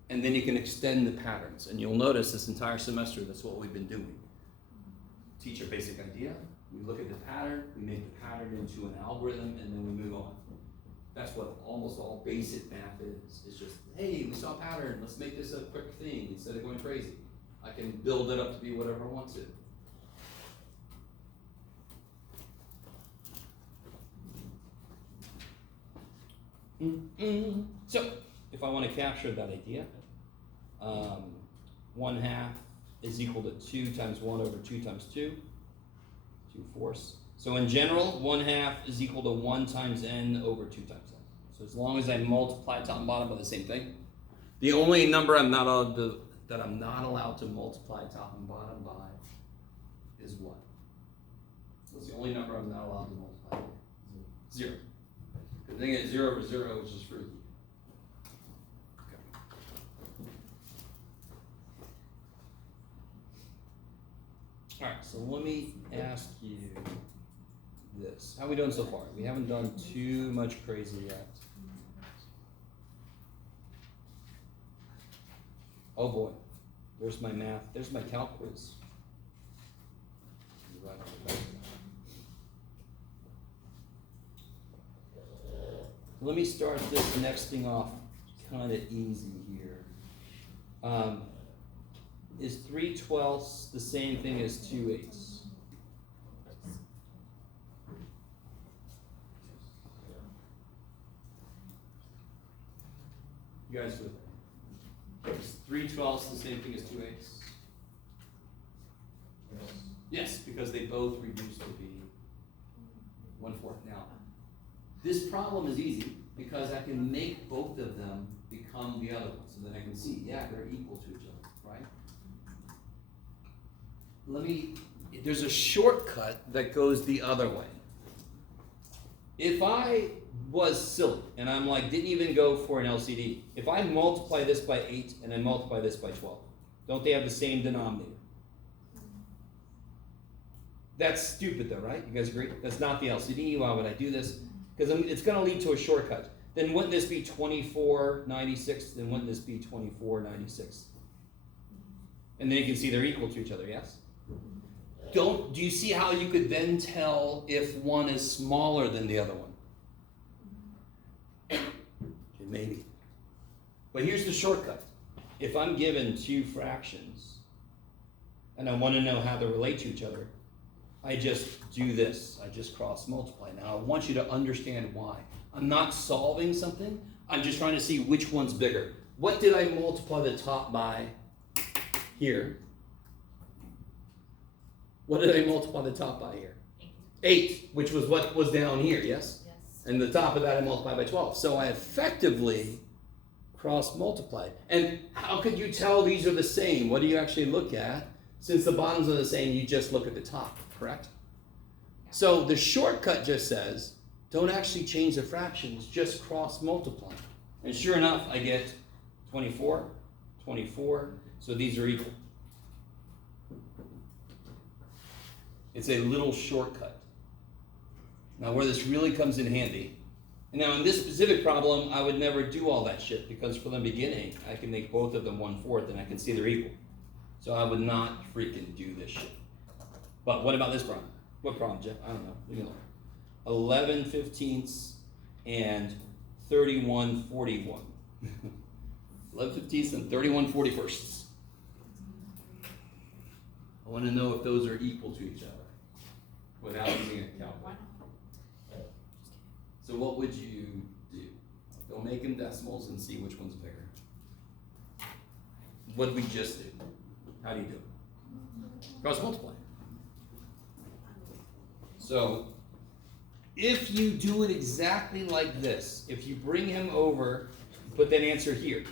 and then you can extend the patterns. And you'll notice this entire semester, that's what we've been doing. Teach a basic idea, we look at the pattern, we make the pattern into an algorithm, and then we move on. That's what almost all basic math is. It's just, hey, we saw a pattern, let's make this a quick thing instead of going crazy. I can build it up to be whatever I want to. So, if I want to capture that idea, 1/2 is equal to 2 times 1 over 2 times 2, 2/4. So in general, 1/2 is equal to 1 times n over 2 times n. So as long as I multiply top and bottom by the same thing, the only number I'm not allowed to multiply top and bottom by is what? What's the only number I'm not allowed to multiply by? 0. The thing is 0 over 0, which is fruit. Okay. All right, so let me ask you this. How are we doing so far? We haven't done too much crazy yet. Oh boy, there's my math, there's my calc quiz. Let me start this next thing off kind of easy here. Is 3/12 the same thing as 2/8? You guys with me? Is 3/12 the same thing as 2/8? Yes, because they both reduce to be 1/4. Now, this problem is easy because I can make both of them become the other one, so then I can see, yeah, they're equal to each other, right? There's a shortcut that goes the other way. If I was silly and I'm like, didn't even go for an LCD, if I multiply this by 8 and I multiply this by 12, don't they have the same denominator? That's stupid though, right? You guys agree? That's not the LCD. Why would I do this? Because it's going to lead to a shortcut. Then wouldn't this be 24/96? Then wouldn't this be 24/96? And then you can see they're equal to each other, yes? Do you see how you could then tell if one is smaller than the other one? Okay, maybe. But here's the shortcut. If I'm given 2 fractions and I want to know how they relate to each other, I just do this. I just cross multiply. Now I want you to understand why. I'm not solving something. I'm just trying to see which one's bigger. What did I multiply the top by here? What did I multiply the top by here? 8, which was what was down here, yes? Yes. And the top of that I multiplied by 12. So I effectively cross multiplied. And how could you tell these are the same? What do you actually look at? Since the bottoms are the same, you just look at the top, correct? So the shortcut just says, don't actually change the fractions, just cross multiply. And sure enough, I get 24, 24, so these are equal. It's a little shortcut. Now where this really comes in handy, and now in this specific problem, I would never do all that shit because from the beginning, I can make both of them 1/4 and I can see they're equal. So I would not freaking do this shit. But what about this problem? What problem, Jeff? I don't know. Leave me alone. 11/15 and 31/41. 11/15 and 31/41. I want to know if those are equal to each other without using a calculator. So what would you do? Don't make them decimals and see which one's bigger. What did we just do? How do you do it? Cross multiply. So if you do it exactly like this, if you bring him over, put that answer here.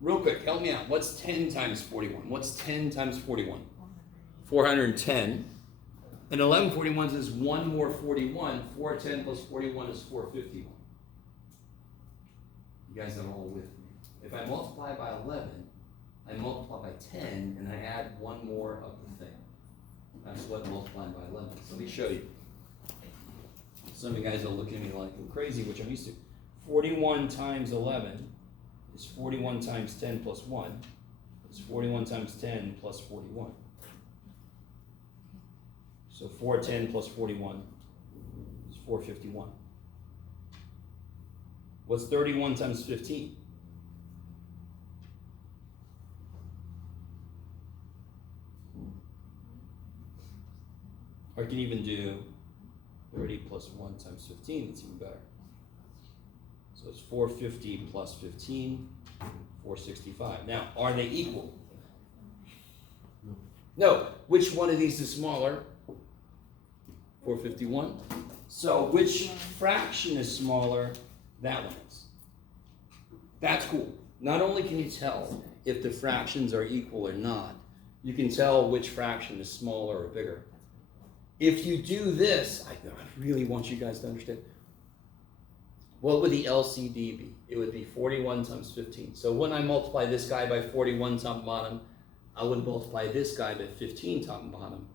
Real quick, help me out. What's 10 times 41? What's 10 times 41? 410. And 11/41 is one more 41. 410 plus 41 is 451. You guys are all with me. If I multiply by 11, I multiply by 10, and I add one more of the thing. That's what multiplying by 11 is. Let me show you. Some of you guys are looking at me like I'm crazy, which I'm used to. 41 times 11 is 41 times 10 plus 1. It's 41 times 10 plus 41. So 410 plus 41 is 451. What's 31 times 15? Or I can even do 30 plus 1 times 15, that's even better. So it's 450 plus 15, 465. Now, are they equal? No. Which one of these is smaller? 451. So which fraction is smaller? That one is. That's cool. Not only can you tell if the fractions are equal or not, you can tell which fraction is smaller or bigger. If you do this, I really want you guys to understand. What would the LCD be? It would be 41 times 15. So when I multiply this guy by 41 top and bottom, I would multiply this guy by 15 top and bottom,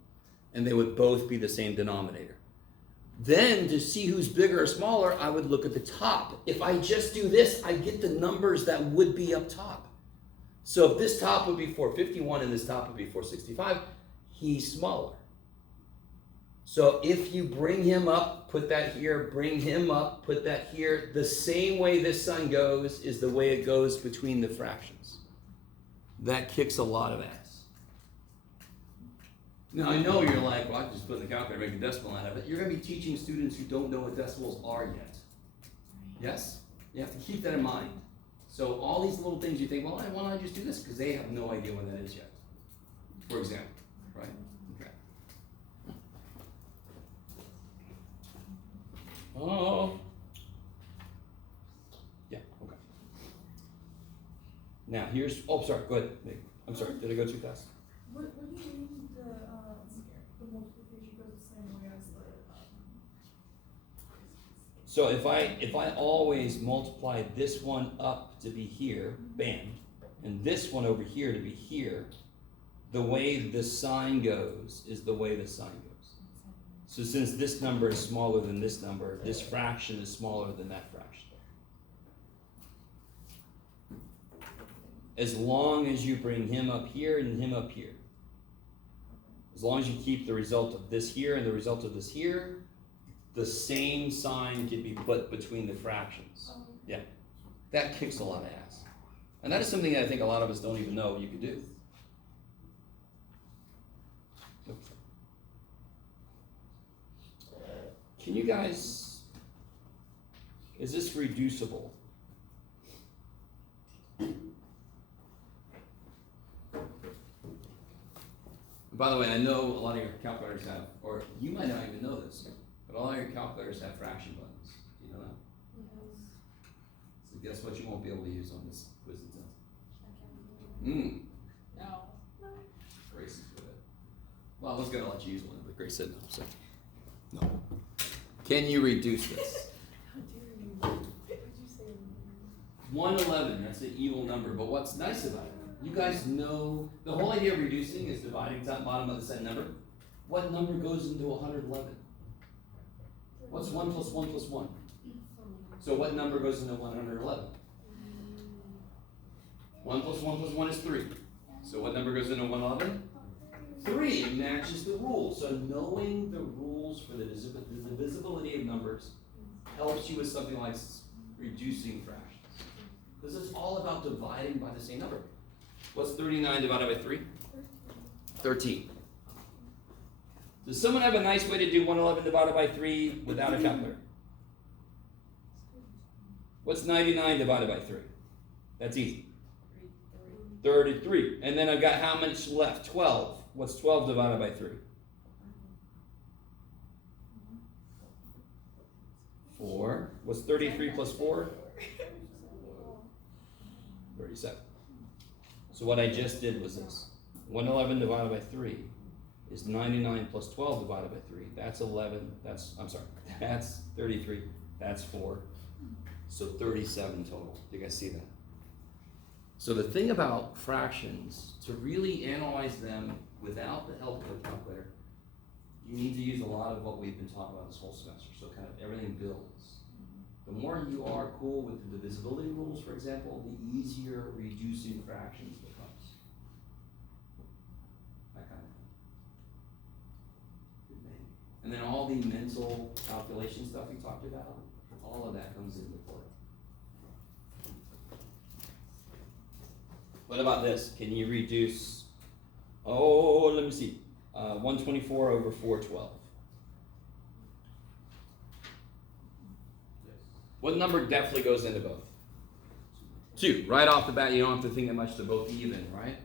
and they would both be the same denominator. Then to see who's bigger or smaller, I would look at the top. If I just do this, I get the numbers that would be up top. So if this top would be 451 and this top would be 465, he's smaller. So if you bring him up, put that here, bring him up, put that here, the same way this sign goes is the way it goes between the fractions. That kicks a lot of ass. Now I know you're like, well, I can just put in the calculator, make a decimal out of it. You're going to be teaching students who don't know what decimals are yet. Yes? You have to keep that in mind. So all these little things you think, well, why don't I just do this? Because they have no idea what that is yet. For example, right? Okay. Oh. Yeah, okay. Now here's, oh, sorry, go ahead, Nick. I'm sorry, did I go too fast? What do you mean the multiplication goes the same way as the So if I always multiply this one up to be here, bam, and this one over here to be here, the way the sign goes is the way the sign goes. So since this number is smaller than this number, this fraction is smaller than that fraction. As long as you bring him up here and him up here. As long as you keep the result of this here and the result of this here, the same sign can be put between the fractions. Yeah, that kicks a lot of ass. And that is something that I think a lot of us don't even know you can do. Can you guys, is this reducible? By the way, I know a lot of your calculators have, or you might not even know this, but a lot of your calculators have fraction buttons. Do you know that? Yes. So guess what you won't be able to use on this quiz and test? No. Grace is good. Well, I was gonna let you use one, but Grace said no, so. No. Can you reduce this? How dare you? What did you say? 111, that's an evil number, but what's nice about it? You guys know, the whole idea of reducing is dividing top and bottom of the set number. What number goes into 111? What's 1 plus 1 plus 1? So what number goes into 111? 1 plus 1 plus 1 is 3. So what number goes into 111? 3. It matches the rules. So knowing the rules for the divisibility of numbers helps you with something like reducing fractions. Because it's all about dividing by the same number. What's 39 divided by 3? 13. Does someone have a nice way to do 111 divided by 3 without a calculator? What's 99 divided by 3? That's easy. 33. And then I've got how much left? 12. What's 12 divided by 3? 4. What's 33 plus 4? 37. So what I just did was this. 111 divided by 3 is 99 plus 12 divided by 3. That's 11. That's 33. That's 4. So 37 total. Do you guys see that? So the thing about fractions, to really analyze them without the help of a calculator, you need to use a lot of what we've been talking about this whole semester. So kind of everything builds. The more you are cool with the divisibility rules, for example, the easier reducing fractions becomes. That kind of thing. Good name. And then all the mental calculation stuff we talked about, all of that comes into play. What about this? Can you reduce, let me see, 124 over 412? What number definitely goes into both? 2. Right off the bat, you don't have to think that much. They're both even, right?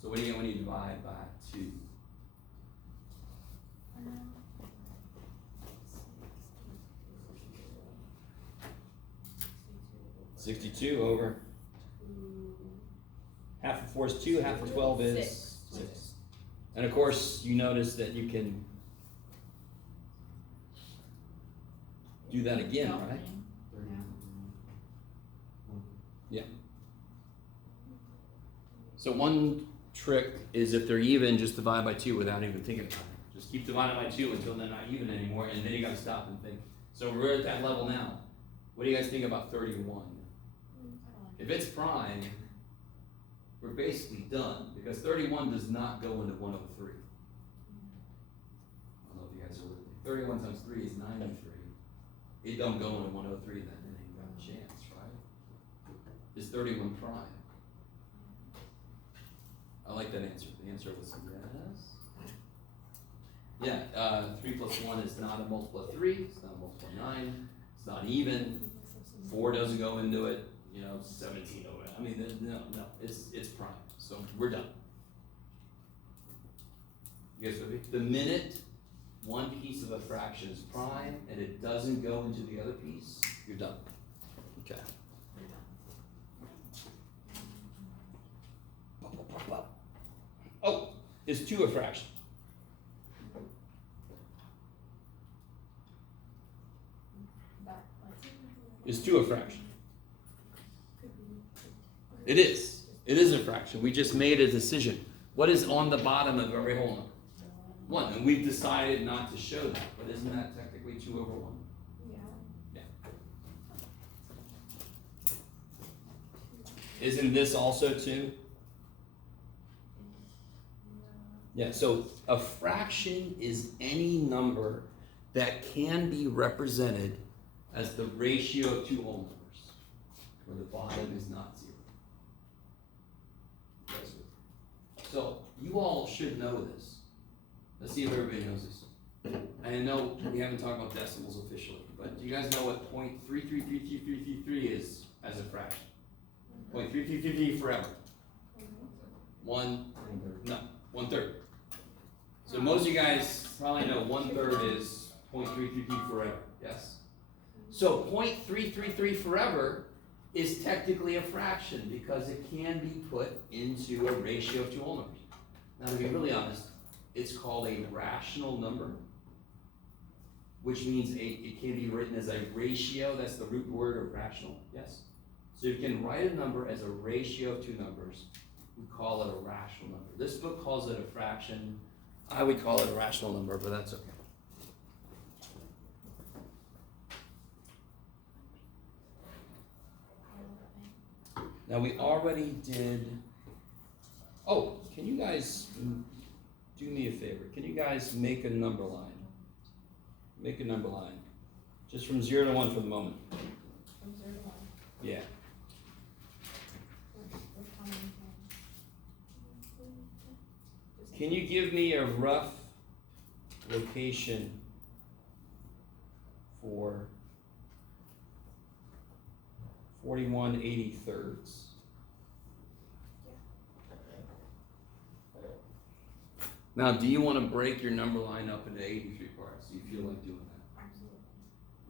So what do you get when you divide by 2? 62 over. Half of 4 is 2, half of 12 is 6. And of course, you notice that you can do that again, right? Yeah. So one trick is if they're even, just divide by 2 without even thinking about it. Just keep dividing by 2 until they're not even anymore, and then you gotta stop and think. So we're at that level now. What do you guys think about 31? If it's prime, we're basically done, because 31 does not go into 103. I don't know if you guys are with me. 31 times 3 is 93. It don't go into 103, then it ain't got a chance, right? Is 31 prime? I like that answer. The answer was yes. Yeah, 3 plus 1 is not a multiple of 3, it's not a multiple of 9, it's not even. 4 doesn't go into it, 17 over it. I mean, no, it's prime. So we're done. You guys with me? The minute one piece of a fraction is prime and it doesn't go into the other piece, you're done. Okay. Oh, is 2 a fraction? Is 2 a fraction? It is. It is a fraction. We just made a decision. What is on the bottom of every whole number? 1. And we've decided not to show that. But isn't that technically 2 over 1? Yeah. Isn't this also 2? Yeah, so a fraction is any number that can be represented as the ratio of 2 whole numbers, where the bottom is not 0. So you all should know this. Let's see if everybody knows this. And I know we haven't talked about decimals officially, but do you guys know what 0.333333 is as a fraction? 0.3333 forever. 1/3. So most of you guys probably know 1/3 is 0.333 forever. Yes? So 0.333 forever is technically a fraction because it can be put into a ratio of two whole numbers. Now, to be really honest, it's called a rational number, which means it can be written as a ratio. That's the root word of rational, yes? So you can write a number as a ratio of two numbers. We call it a rational number. This book calls it a fraction. I would call it a rational number, but that's okay. Now we already did, oh, can you guys do me a favor? Can you guys make a number line? Make a number line. Just from 0 to 1 for the moment. From 0 to 1. Yeah. Which how many times? Can you give me a rough location for 41/83? Now, do you want to break your number line up into 83 parts? Do you feel like doing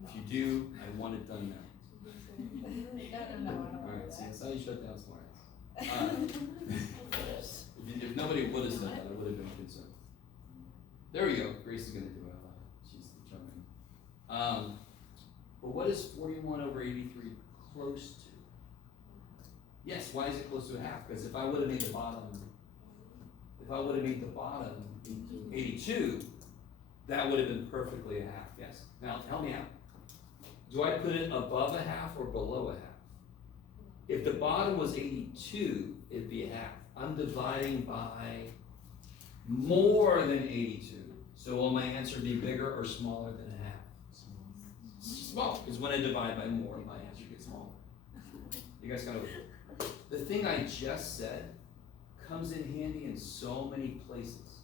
that? If you do, I want it done now. No. Alright, see, that's how you shut down smarts. If nobody would have said that, I would have been concerned. There we go. Grace is going to do it. She's determined. But what is 41/83 close to? Yes, why is it close to a half? Because if I would have made the bottom 82, that would have been perfectly a half, yes. Now, help me out. Do I put it above a half or below a half? If the bottom was 82, it'd be a half. I'm dividing by more than 82. So will my answer be bigger or smaller than a half? Small, because when I divide by more, my answer gets smaller. You guys got to. The thing I just said comes in handy in so many places.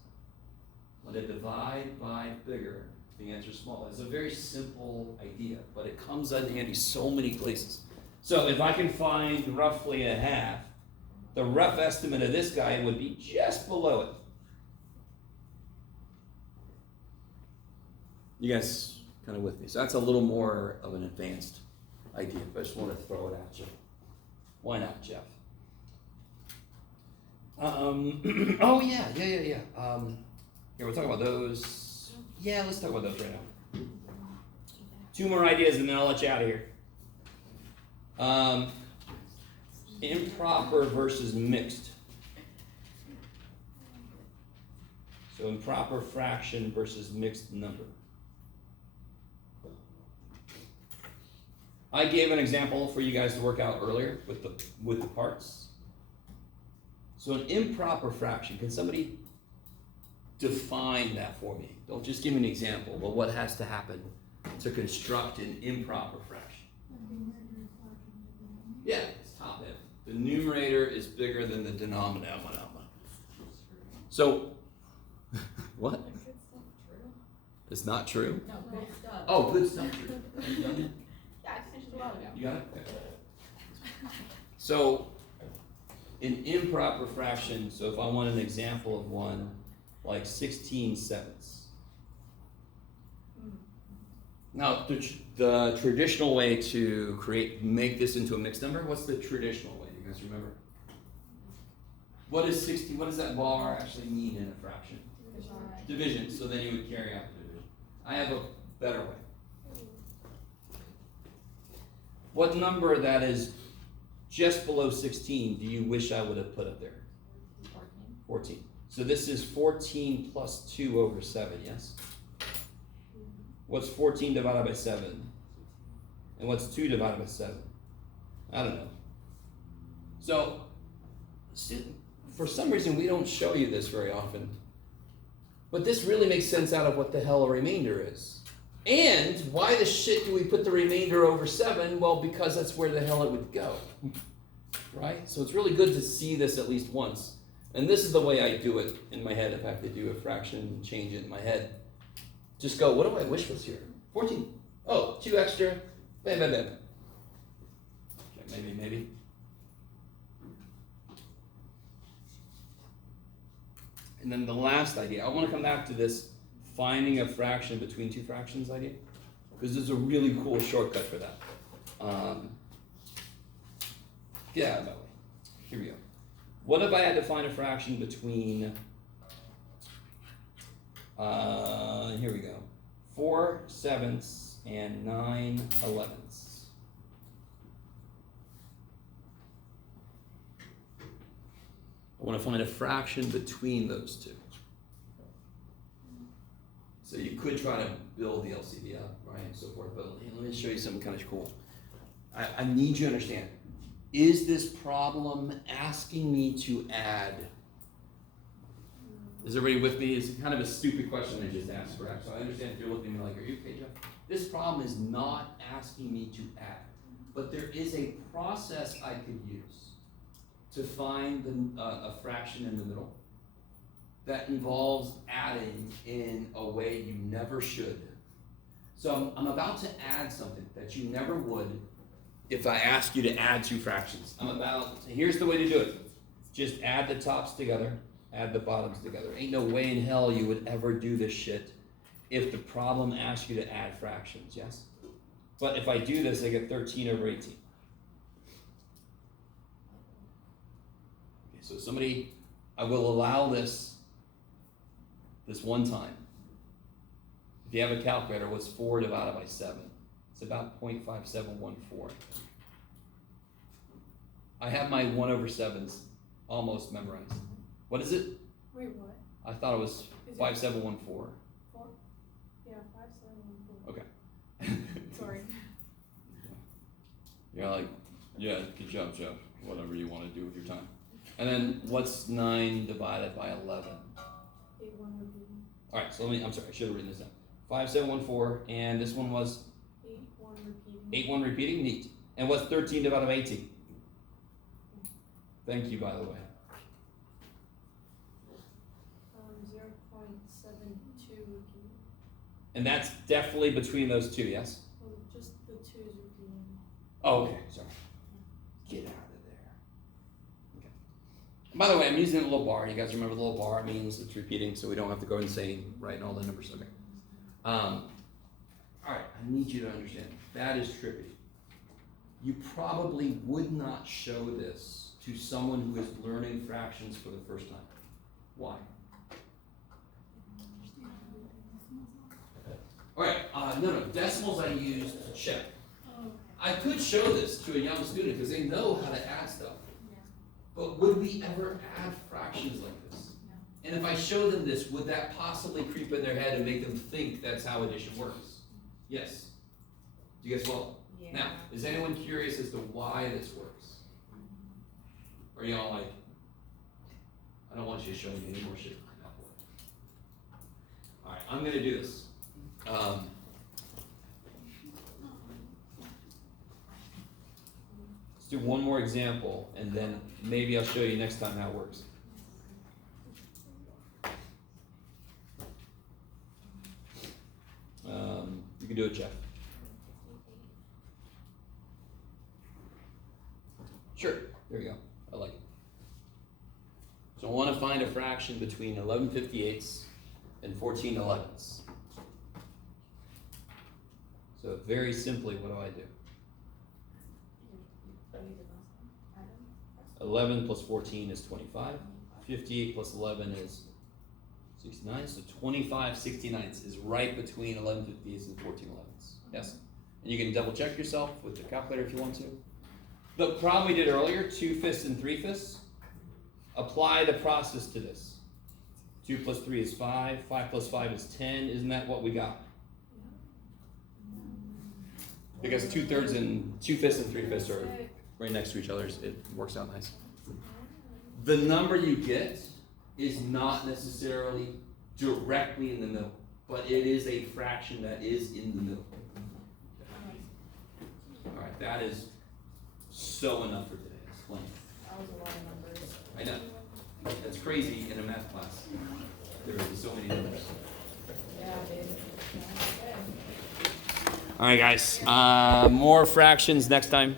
When I divide by bigger, the answer is smaller. It's a very simple idea, but it comes in handy so many places. So if I can find roughly a half, the rough estimate of this guy would be just below it. You guys kind of with me? So that's a little more of an advanced idea, but I just want to throw it at you. Why not, Jeff? Oh yeah. Here, we'll talk about those. Yeah, let's talk about those right now. 2 more ideas and then I'll let you out of here. Improper versus mixed. So improper fraction versus mixed number. I gave an example for you guys to work out earlier with the parts. So an improper fraction, can somebody define that for me? Don't just give me an example, but what has to happen to construct an improper fraction? Yeah, it's top end. The numerator is bigger than the denominator. So, what? Good stuff true? It's not true? No, good stuff. Oh, good stuff true. Have you done it? Yeah, I finished a while ago. You got it? Okay. So, an improper fraction, so if I want an example of one, like 16/7. Now, the traditional way to make this into a mixed number, what's the traditional way? You guys remember? What does that bar actually mean in a fraction? Division. So then you would carry out the division. I have a better way. What number that is just below 16 do you wish I would have put up there? 14. So this is 14 plus 2 over 7, yes? What's 14 divided by 7? And what's 2 divided by 7? I don't know. So, for some reason, we don't show you this very often. But this really makes sense out of what the hell a remainder is. And why the shit do we put the remainder over 7? Well, because that's where the hell it would go. Right? So it's really good to see this at least once. And this is the way I do it in my head. If I have to do a fraction, change it in my head. Just go, what do I wish was here? 14. Oh, 2 extra. Bam, bam, bam. Okay, maybe. And then the last idea. I want to come back to this finding a fraction between 2 fractions idea. Because there's a really cool shortcut for that. Get out of my way. Here we go. What if I had to find a fraction between, here we go, 4/7 and 9/11? I want to find a fraction between those two. So you could try to build the LCD up, right, and so forth, but let me show you something kind of cool. I need you to understand, is this problem asking me to add? Is everybody with me? It's kind of a stupid question I just asked, correct? So I understand if you're looking at me like, are you okay, Jeff? This problem is not asking me to add, but there is a process I could use to find a fraction in the middle that involves adding in a way you never should. So I'm about to add something that you never would if I ask you to add two fractions. Here's the way to do it. Just add the tops together, add the bottoms together. Ain't no way in hell you would ever do this shit if the problem asks you to add fractions, yes? But if I do this, I get 13/18. So somebody, I will allow this one time. If you have a calculator, what's 4 divided by 7? It's about 0.5714. I have my 1/7s almost memorized. What is it? Wait, what? I thought it was 5714. 4? Yeah, 5714. Okay. Sorry. You're like, yeah, good job, Jeff. Whatever you want to do with your time. And then what's 9 divided by 11? 81 repeating. All right, so I'm sorry, I should have written this down. 5714, and this one was 81 repeating. 81 repeating, neat. And what's 13 divided by 18? Thank you, by the way. 0.72 repeating. And that's definitely between those two, yes? Well, just the 2 is repeating. Oh, okay, sorry. Get out of there. Okay. By the way, I'm using a little bar. You guys remember the little bar? It means it's repeating, so we don't have to go insane writing all the numbers. Okay. All right, I need you to understand. That is trippy. You probably would not show this to someone who is learning fractions for the first time. Why? All right, no, decimals I use to check. I could show this to a young student because they know how to add stuff. But would we ever add fractions like this? And if I show them this, would that possibly creep in their head and make them think that's how addition works? Yes. Do you guys follow? Yeah. Now, is anyone curious as to why this works? Or are y'all like, I don't want you to show me any more shit. All right, I'm gonna do this. Let's do one more example, and then maybe I'll show you next time how it works. You can do it, Jeff. Sure, there we go. I like it. So I want to find a fraction between 11/58 and 14/11. So very simply, what do I do? 11 plus 14 is 25. 58 plus 11 is 69. So 25/69 is right between 11/58 and 14/11. Yes? And you can double check yourself with the calculator if you want to. The problem we did earlier, 2/5 and 3/5, apply the process to this. 2 plus 3 is 5. 5 plus 5 is 10. Isn't that what we got? Because 2/3 and 2/5 and 3/5 are right next to each other. It works out nice. The number you get is not necessarily directly in the middle, but it is a fraction that is in the middle. All right, that is so enough for today. That's plenty. That was a lot of numbers. I know. That's crazy in a math class. There are so many numbers. Yeah, dude. All right, guys. More fractions next time.